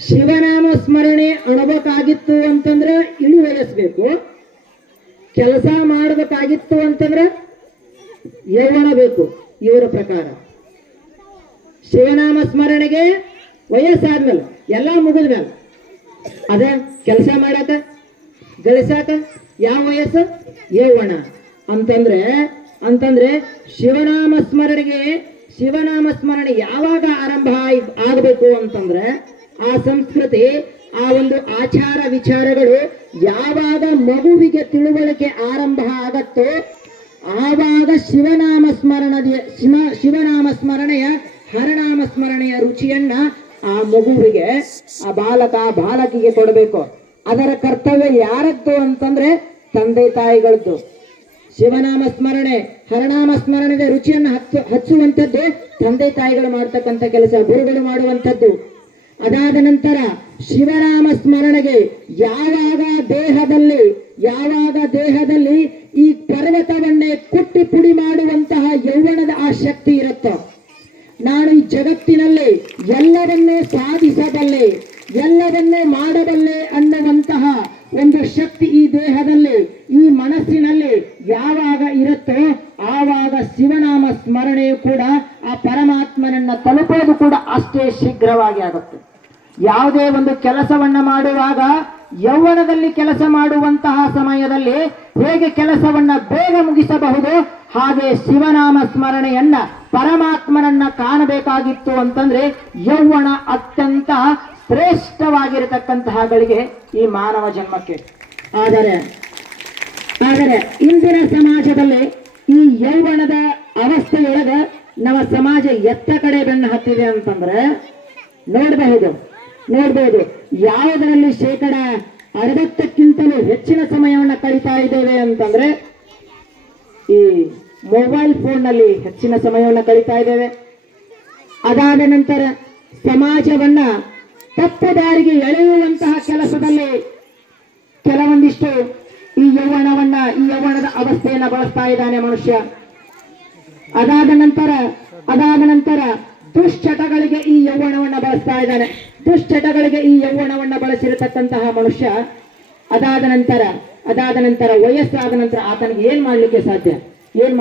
ಶಿವನಾಮ ಸ್ಮರಣೆ ಅಣಬೇಕಾಗಿತ್ತು ಅಂತಂದ್ರ ಇಳಿ ವಯಸ್ಬೇಕು, ಕೆಲಸ ಮಾಡಬೇಕಾಗಿತ್ತು ಅಂತಂದ್ರ ಯೌವನ ಬೇಕು. ಇವರ ಪ್ರಕಾರ ಶಿವನಾಮ ಸ್ಮರಣೆಗೆ ವಯಸ್ಸಾದ್ಮೇಲೆ ಎಲ್ಲ ಮುಗಿದ್ಮೇಲೆ ಅದ ಕೆಲಸ ಮಾಡಾಕ ಗಳಿಸಾಕ ಯಾವ ವಯಸ್ಸು? ಯೌವನ. ಅಂತಂದ್ರೆ ಶಿವನಾಮ ಸ್ಮರಣೆ ಯಾವಾಗ ಆರಂಭ ಆಗಬೇಕು ಅಂತಂದ್ರೆ ಆ ಸಂಸ್ಕೃತಿ, ಆ ಒಂದು ಆಚಾರ ವಿಚಾರಗಳು ಯಾವಾಗ ಮಗುವಿಗೆ ತಿಳುವಳಿಕೆ ಆರಂಭ ಆಗತ್ತೋ ಆವಾಗ ಶಿವನಾಮ ಸ್ಮರಣೆಯ ಹರನಾಮ ಸ್ಮರಣೆಯ ರುಚಿಯನ್ನ ಆ ಮಗುವಿಗೆ, ಆ ಬಾಲಕಿಗೆ ಕೊಡಬೇಕು. ಅದರ ಕರ್ತವ್ಯ ಯಾರದ್ದು ಅಂತಂದ್ರೆ ತಂದೆ ತಾಯಿಗಳದ್ದು. ಶಿವನಾಮ ಸ್ಮರಣೆ, ಹರನಾಮ ಸ್ಮರಣೆಯ ರುಚಿಯನ್ನು ಹಚ್ಚುವಂಥದ್ದು ತಂದೆ ತಾಯಿಗಳು ಮಾಡ್ತಕ್ಕಂಥ ಕೆಲಸ, ಗುರುಗಳು ಮಾಡುವಂಥದ್ದು. ಅದಾದ ನಂತರ ಶಿವನಾಮ ಸ್ಮರಣೆಗೆ ಯಾವಾಗ ದೇಹದಲ್ಲಿ ಈ ಪರ್ವತವನ್ನೇ ಕುಟ್ಟಿ ಪುಡಿ ಮಾಡುವಂತಹ ಯೌವನದ ಆ ಶಕ್ತಿ ಇರುತ್ತೋ, ನಾನು ಈ ಜಗತ್ತಿನಲ್ಲಿ ಎಲ್ಲವನ್ನೂ ಸಾಧಿಸಬಲ್ಲೆ, ಎಲ್ಲವನ್ನೂ ಮಾಡಬಲ್ಲೆ ಅನ್ನುವಂತಹ ಒಂದು ಶಕ್ತಿ ಈ ದೇಹದಲ್ಲಿ, ಈ ಮನಸ್ಸಿನಲ್ಲಿ ಯಾವಾಗ ಇರುತ್ತೋ ಆವಾಗ ಶಿವನಾಮ ಸ್ಮರಣೆಯು ಕೂಡ ಆ ಪರಮಾತ್ಮನನ್ನ ತಲುಪೋದು ಕೂಡ ಅಷ್ಟೇ ಶೀಘ್ರವಾಗಿ ಆಗುತ್ತೆ. ಯಾವುದೇ ಒಂದು ಕೆಲಸವನ್ನ ಮಾಡುವಾಗ ಯೌವನದಲ್ಲಿ ಕೆಲಸ ಮಾಡುವಂತಹ ಸಮಯದಲ್ಲಿ ಹೇಗೆ ಕೆಲಸವನ್ನ ಬೇಗ ಮುಗಿಸಬಹುದು, ಹಾಗೆ ಶಿವನಾಮ ಸ್ಮರಣೆಯನ್ನ ಪರಮಾತ್ಮನನ್ನ ಕಾಣಬೇಕಾಗಿತ್ತು ಅಂತಂದ್ರೆ ಯೌವನ ಅತ್ಯಂತ ಶ್ರೇಷ್ಠವಾಗಿರತಕ್ಕಂತಹ ಗಳಿಗೆ ಈ ಮಾನವ ಜನ್ಮಕ್ಕೆ. ಆದರೆ ಇಂದಿನ ಸಮಾಜದಲ್ಲಿ ಈ ಯೌವನದ ಅವಸ್ಥೆಯೊಳಗೆ ನಮ್ಮ ಸಮಾಜ ಎತ್ತ ಕಡೆ ಬೆನ್ನು ಹತ್ತಿದೆ ಅಂತಂದ್ರೆ ನೋಡಬಹುದು ಯಾವುದರಲ್ಲಿ 60%ಕ್ಕಿಂತಲೂ ಹೆಚ್ಚಿನ ಸಮಯವನ್ನು ಕಳೀತಾ ಇದ್ದೇವೆ ಅಂತಂದ್ರೆ ಈ ಮೊಬೈಲ್ ಫೋನ್ ನಲ್ಲಿ ಹೆಚ್ಚಿನ ಸಮಯವನ್ನು ಕಳೀತಾ ಇದ್ದೇವೆ. ಅದಾದ ನಂತರ ಸಮಾಜವನ್ನ ತಪ್ಪು ದಾರಿಗೆ ಎಳೆಯುವಂತಹ ಕೆಲಸದಲ್ಲಿ ಕೆಲವೊಂದಿಷ್ಟು ಈ ಯೌವನದ ಅವಸ್ಥೆಯನ್ನ ಬಳಸ್ತಾ ಇದ್ದಾನೆ ಮನುಷ್ಯ. ಅದಾದ ನಂತರ ದುಶ್ಚಟಗಳಿಗೆ ಈ ಯೌವನವನ್ನ ಬಳಸ್ತಾ ಇದ್ದಾನೆ. ದುಶ್ಚಟಗಳಿಗೆ ಈ ಯೌವನವನ್ನ ಬಳಸಿರತಕ್ಕಂತಹ ಮನುಷ್ಯ ಅದಾದ ನಂತರ ವಯಸ್ಸಾದ ನಂತರ ಆತನಿಗೆ ಏನು ಮಾಡ್ಲಿಕ್ಕೆ ಸಾಧ್ಯ? ಏನು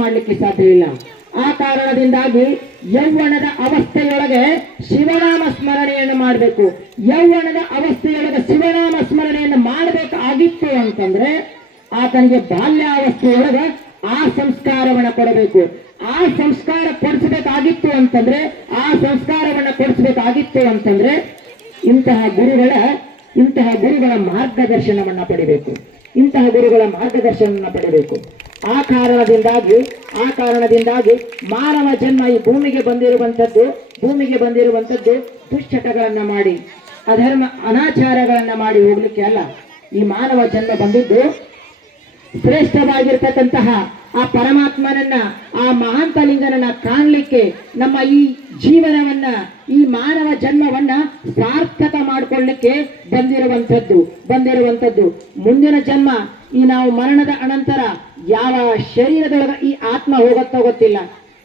ಮಾಡ್ಲಿಕ್ಕೆ ಸಾಧ್ಯ ಇಲ್ಲ. ಆ ಕಾರಣದಿಂದಾಗಿ ಯೌವನದ ಅವಸ್ಥೆಯೊಳಗೆ ಶಿವನಾಮ ಸ್ಮರಣೆಯನ್ನು ಮಾಡಬೇಕು. ಯೌವನದ ಅವಸ್ಥೆಯೊಳಗೆ ಶಿವನಾಮ ಸ್ಮರಣೆಯನ್ನು ಮಾಡಬೇಕಾಗಿತ್ತು ಅಂತಂದ್ರೆ ಆತನಿಗೆ ಬಾಲ್ಯಾವಸ್ಥೆಯೊಳಗೆ ಆ ಸಂಸ್ಕಾರವನ್ನ ಕೊಡಬೇಕು. ಆ ಸಂಸ್ಕಾರ ಕೊಡಿಸಬೇಕಾಗಿತ್ತು ಅಂತಂದ್ರೆ ಇಂತಹ ಗುರುಗಳ ಮಾರ್ಗದರ್ಶನವನ್ನ ಪಡಿಬೇಕು. ಆ ಕಾರಣದಿಂದಾಗಿ ಮಾನವ ಜನ್ಮ ಈ ಭೂಮಿಗೆ ಬಂದಿರುವಂತದ್ದು ದುಶ್ಚಟಗಳನ್ನ ಮಾಡಿ, ಅಧರ್ಮ ಅನಾಚಾರಗಳನ್ನ ಮಾಡಿ ಹೋಗ್ಲಿಕ್ಕೆ ಅಲ್ಲ. ಈ ಮಾನವ ಜನ್ಮ ಬಂದಿದ್ದು ಶ್ರೇಷ್ಠವಾಗಿರ್ತಕ್ಕಂತಹ ಆ ಪರಮಾತ್ಮನನ್ನ, ಆ ಮಹಾಂತಲಿಂಗನನ್ನ ಕಾಣಲಿಕ್ಕೆ, ನಮ್ಮ ಈ ಜೀವನವನ್ನ, ಈ ಮಾನವ ಜನ್ಮವನ್ನ ಸಾರ್ಥಕ ಮಾಡಿಕೊಳ್ಳಿಕ್ಕೆ ಬಂದಿರುವಂಥದ್ದು. ಮುಂದಿನ ಜನ್ಮ, ಈ ನಾವು ಮರಣದ ಅನಂತರ ಯಾವ ಶರೀರದೊಳಗ ಈ ಆತ್ಮ ಹೋಗುತ್ತೋ ಗೊತ್ತಿಲ್ಲ,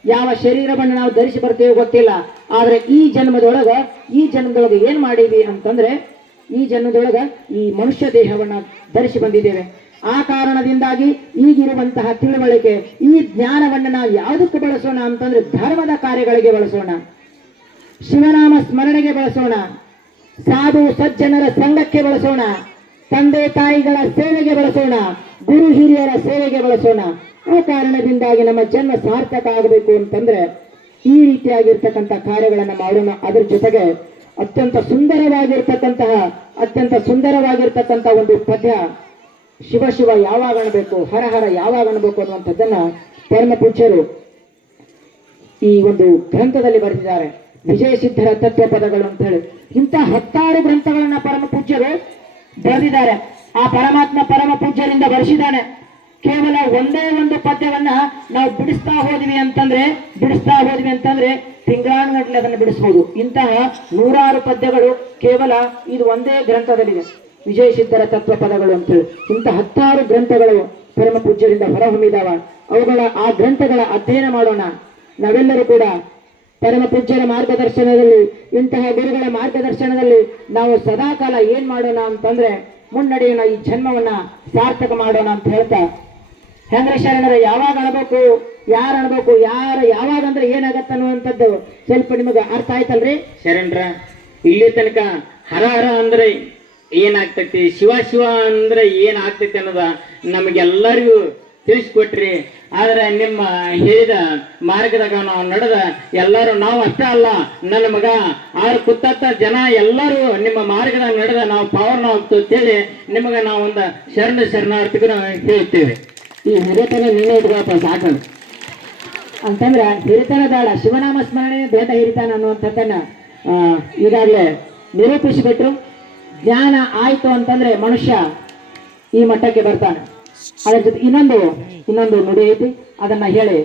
ಯಾವ ಶರೀರವನ್ನು ನಾವು ಧರಿಸಿ ಬರ್ತೇವೋ ಗೊತ್ತಿಲ್ಲ. ಆದ್ರೆ ಈ ಜನ್ಮದೊಳಗ ಏನ್ ಮಾಡೀವಿ ಅಂತಂದ್ರೆ ಈ ಮನುಷ್ಯ ದೇಹವನ್ನ ಧರಿಸಿ ಬಂದಿದ್ದೇವೆ. ಆ ಕಾರಣದಿಂದಾಗಿ ಈಗಿರುವಂತಹ ತಿಳುವಳಿಕೆ, ಈ ಜ್ಞಾನವನ್ನು ನಾವು ಯಾವುದಕ್ಕೆ ಬಳಸೋಣ ಅಂತಂದ್ರೆ ಧರ್ಮದ ಕಾರ್ಯಗಳಿಗೆ ಬಳಸೋಣ, ಶಿವನಾಮ ಸ್ಮರಣೆಗೆ ಬಳಸೋಣ, ಸಾಧು ಸಜ್ಜನರ ಸಂಘಕ್ಕೆ ಬಳಸೋಣ, ತಂದೆ ತಾಯಿಗಳ ಸೇವೆಗೆ ಬಳಸೋಣ, ಗುರು ಹಿರಿಯರ ಸೇವೆಗೆ ಬಳಸೋಣ. ಆ ಕಾರಣದಿಂದಾಗಿ ನಮ್ಮ ಜನ್ಮ ಸಾರ್ಥಕ ಆಗಬೇಕು ಅಂತಂದ್ರೆ ಈ ರೀತಿಯಾಗಿರ್ತಕ್ಕಂಥ ಕಾರ್ಯಗಳನ್ನು ಮಾಡೋಣ. ಅದ್ರ ಜೊತೆಗೆ ಅತ್ಯಂತ ಸುಂದರವಾಗಿರ್ತಕ್ಕಂಥ ಒಂದು ಪದ್ಯ, ಶಿವ ಶಿವ ಯಾವಾಗ ಅಣಬೇಕು, ಹರ ಹರ ಯಾವಾಗ ಅಣಬೇಕು ಅನ್ನುವಂಥದ್ದನ್ನ ಪರಮ ಪೂಜ್ಯರು ಈ ಒಂದು ಗ್ರಂಥದಲ್ಲಿ ಬರೆದಿದ್ದಾರೆ. ವಿಜಯ ಸಿದ್ಧರ ತತ್ವ ಪದಗಳು ಅಂತ ಹೇಳಿ ಇಂಥ 10 ಗ್ರಂಥಗಳನ್ನ ಪರಮ ಪೂಜ್ಯರು ಬರೆದಿದ್ದಾರೆ. ಆ ಪರಮ ಪೂಜ್ಯರಿಂದ ಬರೆಸಿದ್ದಾನೆ. ಕೇವಲ ಒಂದೇ ಒಂದು ಪದ್ಯವನ್ನ ನಾವು ಬಿಡಿಸ್ತಾ ಹೋದ್ವಿ ಅಂತಂದ್ರೆ ತಿಂಗಳಾನುಗಟ್ಟಲೆ ಅದನ್ನು ಬಿಡಿಸಬಹುದು. ಇಂತಹ 100 ಪದ್ಯಗಳು ಕೇವಲ ಇದು ಒಂದೇ ಗ್ರಂಥದಲ್ಲಿದೆ, ವಿಜಯ ಸಿದ್ಧರ ತತ್ವ ಪದಗಳು ಅಂತೇಳಿ. ಇಂಥ 10 ಗ್ರಂಥಗಳು ಪರಮ ಪೂಜ್ಯರಿಂದ ಹೊರಹೊಮ್ಮಿದಾವ. ಆ ಗ್ರಂಥಗಳ ಅಧ್ಯಯನ ಮಾಡೋಣ. ನಾವೆಲ್ಲರೂ ಕೂಡ ಪರಮ ಪೂಜ್ಯರ ಮಾರ್ಗದರ್ಶನದಲ್ಲಿ, ಇಂತಹ ಗುರುಗಳ ಮಾರ್ಗದರ್ಶನದಲ್ಲಿ ನಾವು ಸದಾಕಾಲ ಏನ್ ಮಾಡೋಣ ಅಂತಂದ್ರೆ ಮುನ್ನಡೆಯೋಣ, ಈ ಜನ್ಮವನ್ನ ಸಾರ್ಥಕ ಮಾಡೋಣ ಅಂತ ಹೇಳ್ತಾ, ಹೆಂಗ್ರೆ ಶರಣರ ಯಾವಾಗ ಅಣಬೇಕು, ಯಾರು ಅಣಬೇಕು, ಯಾವಾಗ ಅಂದ್ರೆ ಏನಾಗತ್ತ ಅನ್ನುವಂಥದ್ದು ಸ್ವಲ್ಪ ನಿಮಗೆ ಅರ್ಥ ಆಯ್ತಲ್ರಿ ಶರಣರ? ಇಲ್ಲಿ ತನಕ ಹರ ಹರ ಅಂದ್ರೆ ಏನಾಗ್ತೈತಿ, ಶಿವ ಶಿವ ಅಂದ್ರೆ ಏನಾಗ್ತೈತಿ ಅನ್ನೋದ ನಮಗೆಲ್ಲರಿಗೂ ತಿಳಿಸ್ಕೊಟ್ರಿ. ಆದ್ರೆ ನಿಮ್ಮ ಹೇಳಿದ ಮಾರ್ಗದಾಗ ನಾವು ನಡೆದ ಎಲ್ಲರೂ, ನಾವು ಅಷ್ಟೇ ಅಲ್ಲ, ನನ್ನ ಮಗ ಆರು ಕುತ್ತ ಜನ ಎಲ್ಲರೂ ನಿಮ್ಮ ಮಾರ್ಗದಾಗ ನಡೆದ ನಾವು ಪಾವನ ಹೋಗ್ತು ಅಂತೇಳಿ ನಿಮಗೆ ನಾವು ಒಂದು ಶರಣಾರ್ಥಿಗೂ ನಾವು ಹೇಳ್ತೇವೆ. ಈ ಹಿರಿತನ ನೀನೇ ಇಟ್ಕೊಳಪ್ಪ ಸಾಕು. ಅಂತಂದ್ರ ಹಿರಿತನ ಬೇಡ, ಶಿವನಾಮ ಸ್ಮರಣೆ ದೊಡ್ಡ ಹಿರಿತನ ಅನ್ನುವಂಥದ್ದನ್ನ ಈಗಾಗಲೇ ನಿರೂಪಿಸಿಬಿಟ್ರು. ಜ್ಞಾನ ಆಯ್ತು ಅಂತಂದ್ರೆ ಮನುಷ್ಯ ಈ ಮಟ್ಟಕ್ಕೆ ಬರ್ತಾನೆ. ಅದರ ಜೊತೆ ಇನ್ನೊಂದು ನುಡಿ ಐತಿ, ಅದನ್ನ ಹೇಳಿ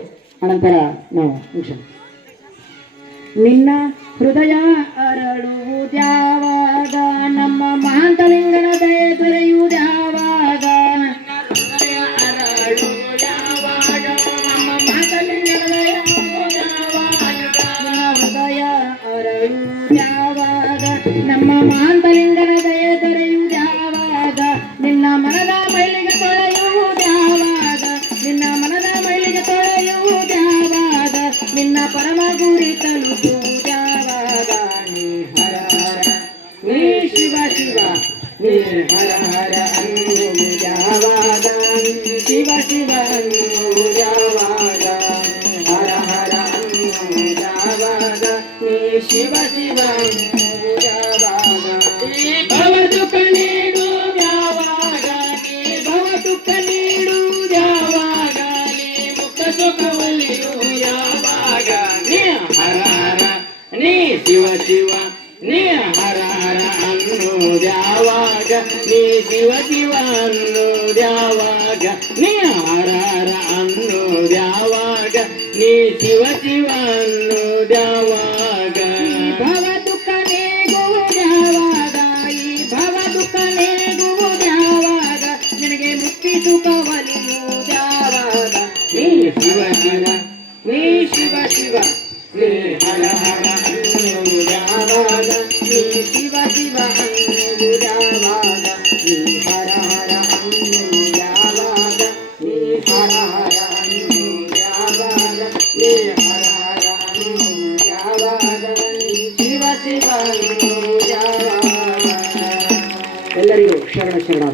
ಅನಂತರ ನಾವು ಮುಗಿಸೋಣ. ನಿನ್ನ ಹೃದಯ ಅರಳುವುದ್ಯಾವಾಗ, ನಮ್ಮ ಮಹಾಂತಲಿಂಗನ ದಯೆ ದೊರೆಯುವುದ್ಯಾವಾಗ, ನಮ್ಮ ಮಹಾಂತಲಿಂಗನ ದಯೆ ಅರಳುವುದ್ಯಾವಾಗ, ನಮ್ಮ ಮಹಾಂತಲಿಂಗನ ದಯೆ ದೊರೆಯುವುದ್ಯಾವಾಗ, ನಿನ್ನ ಮನದ ಮೈಲಿಗೆ ತೊಳೆಯುವುದ್ಯಾವಾಗ, ನಿನ್ನ ಮನದ ಮೈಲಿಗೆ ತೊಳೆಯುವುದ್ಯಾವಾಗ, ನಿನ್ನ ಪರಮ ಗುರಿ ತಲುಪುವುದ್ಯಾವಾಗ. ನೀ ಹರ ಹರ ನೀ ಶಿವ ಶಿವ ನೀ ಹರ ಹರ ಅನ್ನುವುದ್ಯಾವಾಗ, ಶಿವ ಶಿವ ಅನ್ನುವುದ್ಯಾವಾಗ, ಹರ ಹರ ಅನ್ನುವುದ್ಯಾವಾಗ, ನೀ ಶಿವ ಶಿವ ಅನ್ನುವುದ್ಯಾವಾಗ. ಭವ ದುಃಖ ನೀಡುವುದ್ಯಾವಾಗ, ನೀ ಭವ ದುಃಖ ನೀಡುವುದ್ಯಾವಾಗ, ನೀ ಮುಕ್ತ ಸುಖ ಒಲಿಯುವುದ್ಯಾವಾಗ. ನೀ ಹರ ಹರ ನೀ ಶಿವ ಶಿವ ನೀ ಹರ ಹರ ಅನ್ನುವುದ್ಯಾವಾಗ, ನೀ ಶಿವ ಶಿವ ಅನ್ನುವುದ್ಯಾವಾಗ, ನೀ ಹರ ಹರ ಅನ್ನುವುದ್ಯಾವಾಗ, ನೀ ಶಿವ ಶಿವ ಅನ್ನುವುದ್ಯಾವಾಗ. ಭವ ದುಃಖ ನೀಗುವುದ್ಯಾವಾಗ, ಈ ಭವ ದುಃಖ ನೀಗುವುದ್ಯಾವಾಗ, ನಿನಗೆ ಮುಕ್ತಿ ಸುಖ ಒಲಿಯುವುದ್ಯಾವಾಗ. ನೀ ಶಿವ ಶಿವ ನೀ ಶಿವ ಶಿವ ನೀ ಹರ ಹರ ಅನ್ನುವುದ್ಯಾವಾಗ, ನೀ ಶಿವ ಶಿವ ಅನ್ನುವುದ್ಯಾವಾಗ, ನೀ ಹರ ಹರ ಅನ್ನುವುದ್ಯಾವಾಗ, ನೀ ಹರ ಹರ ಅನ್ನುವುದ್ಯಾವಾಗ, ನೀ ಹರ ಹರ ಅನ್ನುವುದ್ಯಾವಾಗ, ನೀ ಶಿವ ಶಿವ ಅನ್ನುವುದ್ಯಾವಾಗ. ಎಲ್ಲರಿಗೂ ಶರಣ ಶರಣ.